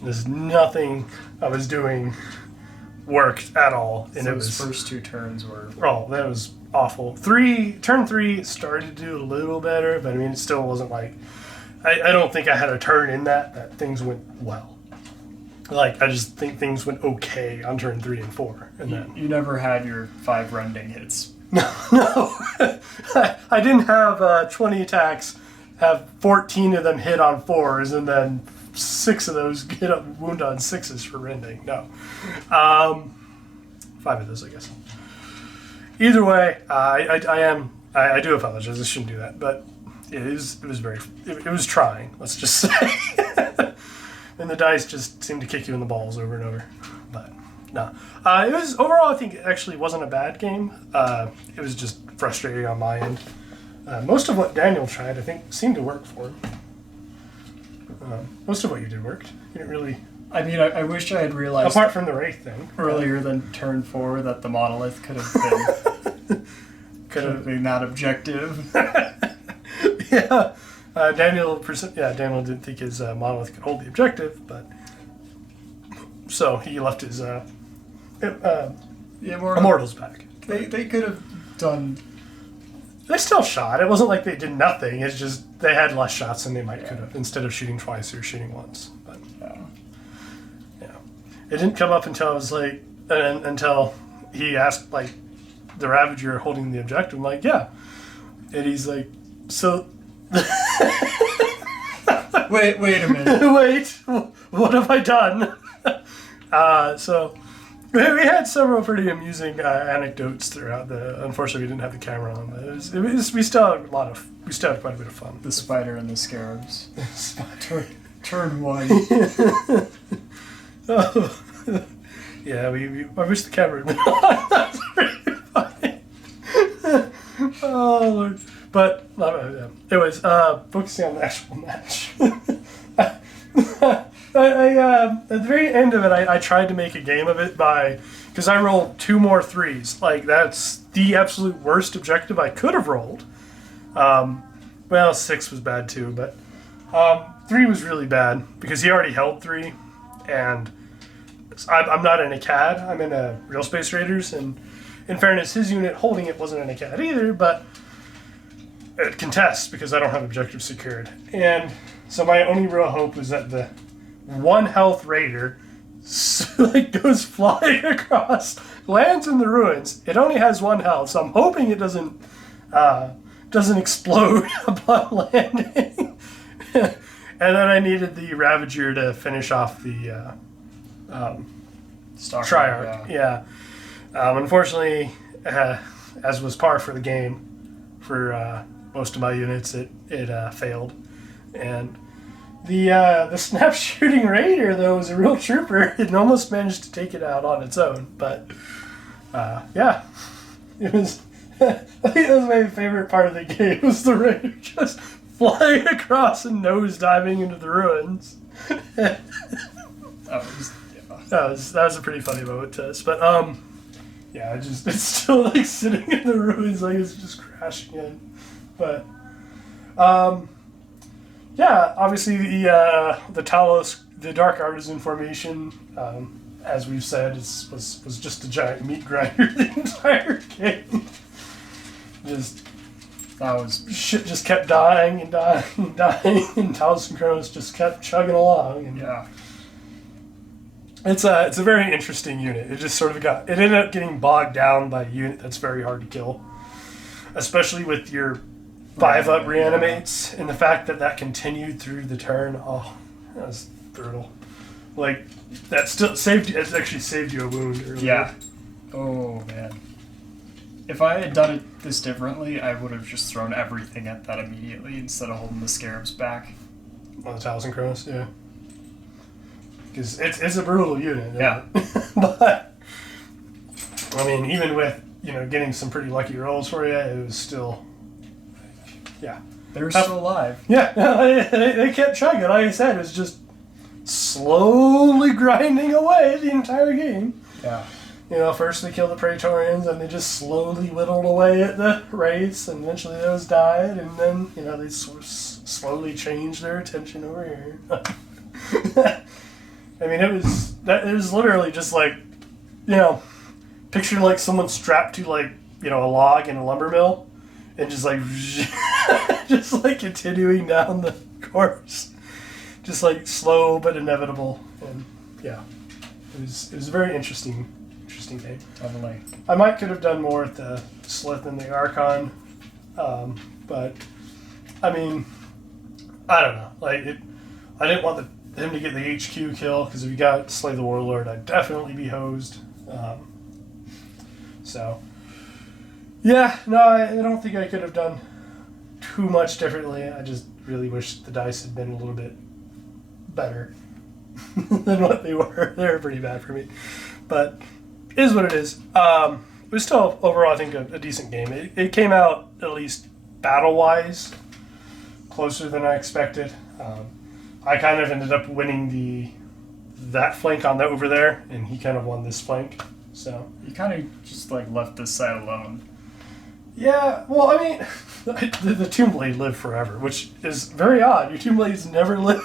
There's nothing I was doing worked at all, and those first 2 turns were that was awful. Turn 3 started to do a little better, but I mean it still wasn't like I don't think I had a turn in that things went well. Like I just think things went okay on turn 3 and 4, and then you never had your 5 rending hits. No, I didn't have 20 attacks, have 14 of them hit on 4s, and then 6 of those get a wound on 6s for rending. No. 5 of those, I guess. Either way, I do apologize. I shouldn't do that, but it was trying. Let's just say, and the dice just seemed to kick you in the balls over and over. But no, it was overall. I think it actually wasn't a bad game. It was just frustrating on my end. Most of what Daniel tried, I think, seemed to work for him. Most of what you did worked. You didn't really. I mean, I wish I had realized, apart from the Wraith thing, earlier than turn 4, that the monolith could have been that objective. Yeah, Daniel didn't think his monolith could hold the objective, but so he left his immortals back. They could have done. They still shot. It wasn't like they did nothing. It's just they had less shots than they could have. Instead of shooting twice, they were shooting once. But yeah, it didn't come up until I was like, until he asked like the Ravager holding the objective. I'm like, yeah, and he's like, so. Wait a minute. Wait, what have I done? So. We had several pretty amusing anecdotes throughout the. Unfortunately, we didn't have the camera on, but we still had quite a bit of fun. The spider and the scarabs. Turn 1. Oh, yeah. I wish the camera had been on. That's pretty funny. Oh Lord. But anyways, focusing on the actual match. At the very end of it, I tried to make a game of it because I rolled 2 more 3s. Like, that's the absolute worst objective I could have rolled. Well, 6 was bad too, but 3 was really bad because he already held 3, and I'm not in a CAD. I'm in a Real Space Raiders, and in fairness, his unit holding it wasn't in a CAD either, but it contests because I don't have objective secured. And so my only real hope was that the 1 health raider goes flying across, lands in the ruins. It only has 1 health, so I'm hoping it doesn't explode upon landing. And then I needed the Ravager to finish off the Triarch. Yeah. Unfortunately, as was par for the game, for most of my units, it failed, and the snap shooting raider though was a real trooper. It almost managed to take it out on its own, but yeah, it was. I think that was my favorite part of the game, was the raider just flying across and nose diving into the ruins. That was a pretty funny moment to us, but yeah, it's still like sitting in the ruins, like it's just crashing in, but yeah, obviously the Talos, the Dark Artisan formation, as we've said, was just a giant meat grinder the entire game. Shit just kept dying and dying and dying, and Talos and Kronos just kept chugging along. And yeah, it's a very interesting unit. It just sort of it ended up getting bogged down by a unit that's very hard to kill, especially with your 5-up reanimates, and the fact that continued through the turn, that was brutal. Like, that still saved you, it actually saved you a wound earlier. Yeah. Oh, man. If I had done this differently, I would have just thrown everything at that immediately instead of holding the scarabs back. On the Talos and Kronos, yeah. Because it's a brutal unit. Yeah. But, I mean, even with, getting some pretty lucky rolls for you, it was still, yeah. They're still alive. Yeah, they kept chugging. Like I said, it was just slowly grinding away the entire game. Yeah. First they killed the Praetorians, and they just slowly whittled away at the Wraiths, and eventually those died, and then, they sort of slowly changed their attention over here. I mean, it was literally just like, picture like someone strapped to like, a log in a lumber mill, and just like, just like continuing down the course. Just like slow but inevitable, and yeah, it was a very interesting game. Definitely. I could have done more with the Slith and the Archon, but I mean, I don't know. Like I didn't want him to get the HQ kill, because if you got Slay the Warlord, I'd definitely be hosed. So yeah, no, I don't think I could have done too much differently. I just really wish the dice had been a little bit better than what they were. They were pretty bad for me, but it is what it is. It was still overall, I think, a decent game. It came out, at least battle-wise, closer than I expected. I kind of ended up winning that flank on over there, and he kind of won this flank. So you kind of just like left this side alone. Yeah, well, I mean, the Tomb Blade lived forever, which is very odd. Your Tomb Blades never live.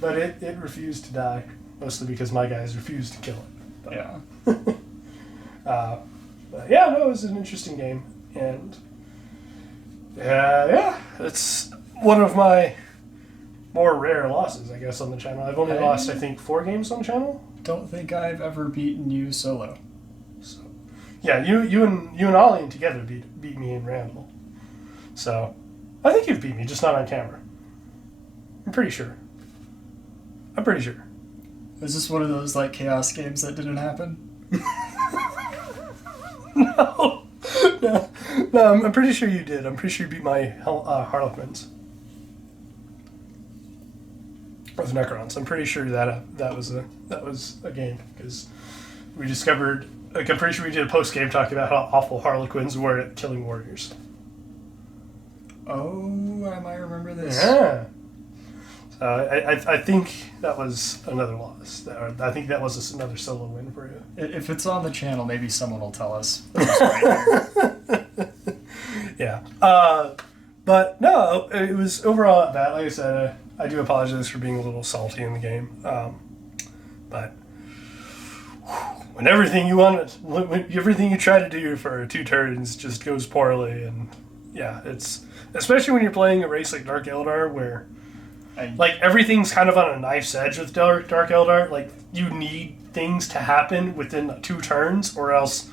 But it refused to die, mostly because my guys refused to kill it. But, yeah. But yeah, no, it was an interesting game, and yeah, it's one of my more rare losses, I guess, on the channel. I've only lost, I think, 4 games on the channel. Don't think I've ever beaten you solo. So, yeah, you and Ollie together beat me in Randall. So, I think you've beat me, just not on camera. I'm pretty sure. Is this one of those like chaos games that didn't happen? No, I'm pretty sure you did. I'm pretty sure you beat my Harlequins. With Necrons. I'm pretty sure that was a game, because we discovered, like, I'm pretty sure we did a post game talking about how awful Harlequins were at killing warriors. Oh, I might remember this. Yeah. I think that was another loss. I think that was another solo win for you. If it's on the channel, maybe someone will tell us. Yeah. But no, it was overall not bad. Like I said, I do apologize for being a little salty in the game. But when everything everything you try to do for 2 turns just goes poorly, and yeah, it's especially when you're playing a race like Dark Eldar, where like everything's kind of on a knife's edge with Dark Eldar. Like, you need things to happen within 2 turns, or else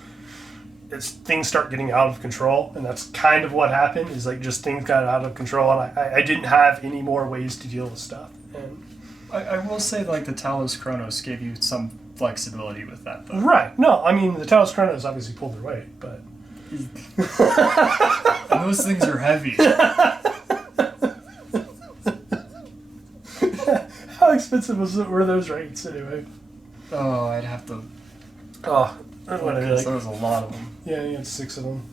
things start getting out of control. And that's kind of what happened. Is like just things got out of control, and I didn't have any more ways to deal with stuff. And I will say, like, the Talos Kronos gave you some flexibility with that, though. Right. No, I mean, the Talos Kronos obviously pulled their weight, but and those things are heavy. How expensive were those rates anyway? Oh, I'd have to. Oh, there was a lot of them. Yeah, you had 6 of them.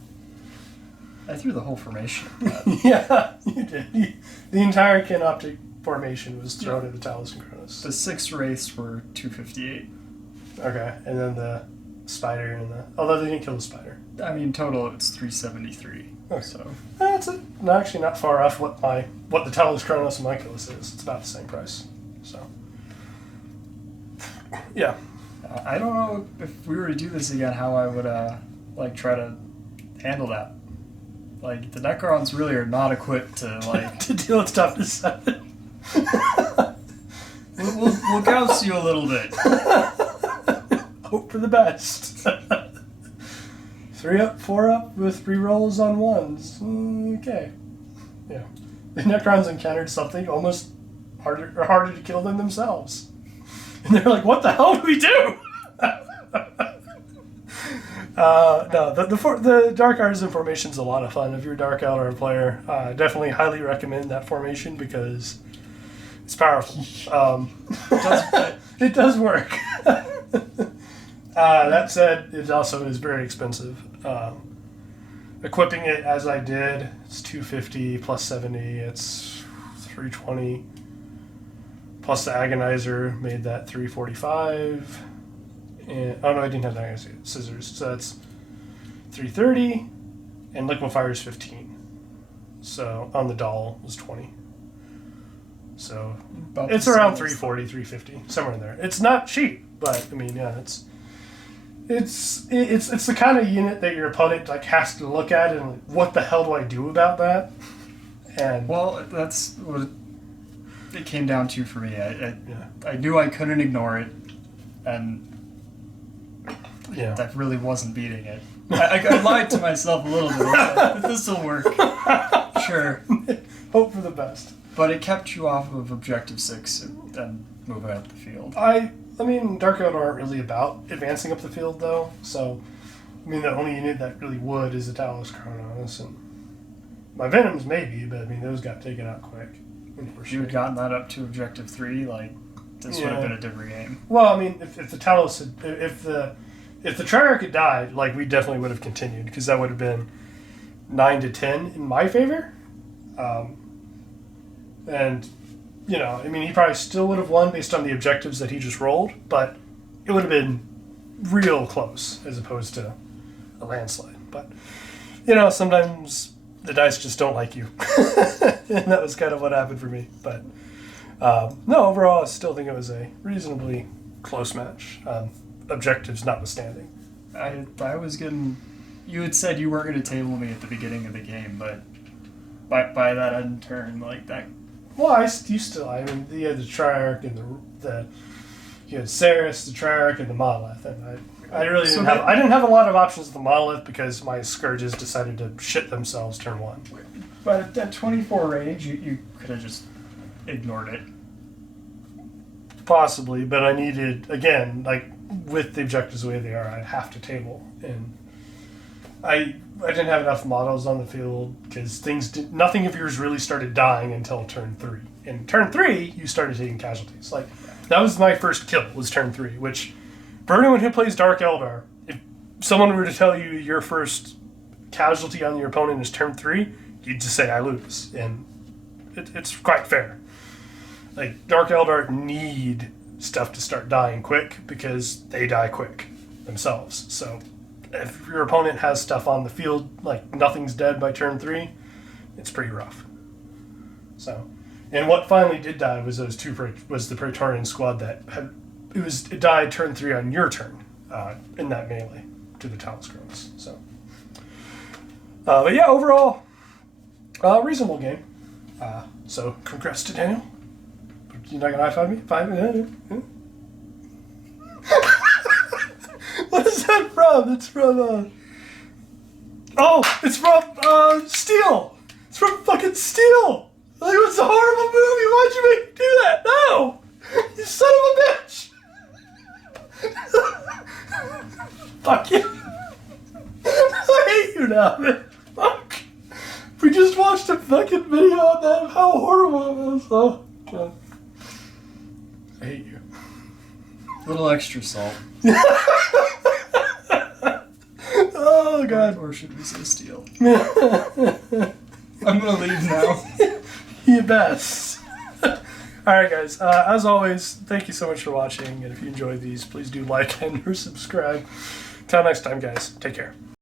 I threw the whole formation. Yeah, you did. The entire canoptic formation was thrown at the Talos and Kronos. The 6 wraiths were 258. Okay, and then the spider and although they didn't kill the spider. I mean, total it's 373. Okay. So that's actually not far off what the Talos Kronos and Myculus is. It's about the same price. So yeah. I don't know if we were to do this again, how I would try to handle that. Like, the Necrons really are not equipped to to deal with toughness 7. We'll gauss you a little bit. Hope for the best. 3 up, 4 up with rerolls on 1s. Okay. Yeah. The Necrons encountered something almost harder to kill than themselves. And they're like, what the hell do we do? No, the Dark Artisan formation's a lot of fun. If you're a Dark Eldar player, definitely highly recommend that formation because it's powerful. It does work. That said, it also is very expensive. Equipping it as I did, it's $250 plus 70. It's $320 plus the Agonizer made that $345. And oh no, I didn't have the scissors, so that's $330, and Liquefier is $15. So on the doll was $20. So it's around $340, $350, somewhere in there. It's not cheap, but I mean, yeah, it's the kind of unit that your opponent like has to look at and like, what the hell do I do about that? And well, that's what it came down to for me. I knew I couldn't ignore it, and I really wasn't beating it. I lied to myself a little bit. This will work. Sure. Hope for the best. But it kept you off of Objective 6 and moving up the field. I mean, Dark Eldar aren't really about advancing up the field, though. So, I mean, the only unit that really would is the Talos Kronos. And my Venoms, maybe, but I mean, those got taken out quick. If you had gotten that up to Objective 3, like, this would have been a different game. Well, I mean, if the Talos had... If the Triarch had died, like, we definitely would have continued, because that would have been 9-10 in my favor. And, you know, I mean, he probably still would have won based on the objectives that he just rolled, but it would have been real close as opposed to a landslide. But, you know, sometimes the dice just don't like you. And that was kind of what happened for me. But, no, overall, I still think it was a reasonably close match. Objectives notwithstanding. I was getting... You had said you weren't going to table me at the beginning of the game, but by that end turn, like that... Well, you still... I mean, you had the Triarch and the you had Ceres, the Triarch, and the Monolith, and I really didn't have... I didn't have a lot of options with the Monolith because my Scourges decided to shit themselves turn 1. But at 24 range, you could have just ignored it. Possibly, but I needed, again, like, with the objectives the way they are, I'd have to table. And I didn't have enough models on the field because nothing of yours really started dying until turn 3. In turn 3, you started taking casualties. Like, that was my first kill, was turn 3, which, for anyone who plays Dark Eldar, if someone were to tell you your first casualty on your opponent is turn 3, you'd just say, I lose. And it's quite fair. Like, Dark Eldar need stuff to start dying quick because they die quick themselves. So if your opponent has stuff on the field, like nothing's dead by turn 3, it's pretty rough. So, and what finally did die was was the Praetorian squad that it died turn 3 on your turn in that melee to the Talos Kronos. So, but yeah, overall, reasonable game. So congrats to Daniel. You're not gonna high-five me? What is that from? It's from, it's from, Steel! It's from fucking Steel! Like, it was a horrible movie! Why'd you make me do that? No! You son of a bitch! Fuck you! I hate you now, man. Fuck! We just watched a fucking video on that, how horrible it was. Oh, God. I hate you. A little extra salt. Oh, God. Or should we say steel? I'm gonna leave now. You best. Alright, guys. As always, thank you so much for watching. And if you enjoyed these, please do like and or subscribe. Till next time, guys. Take care.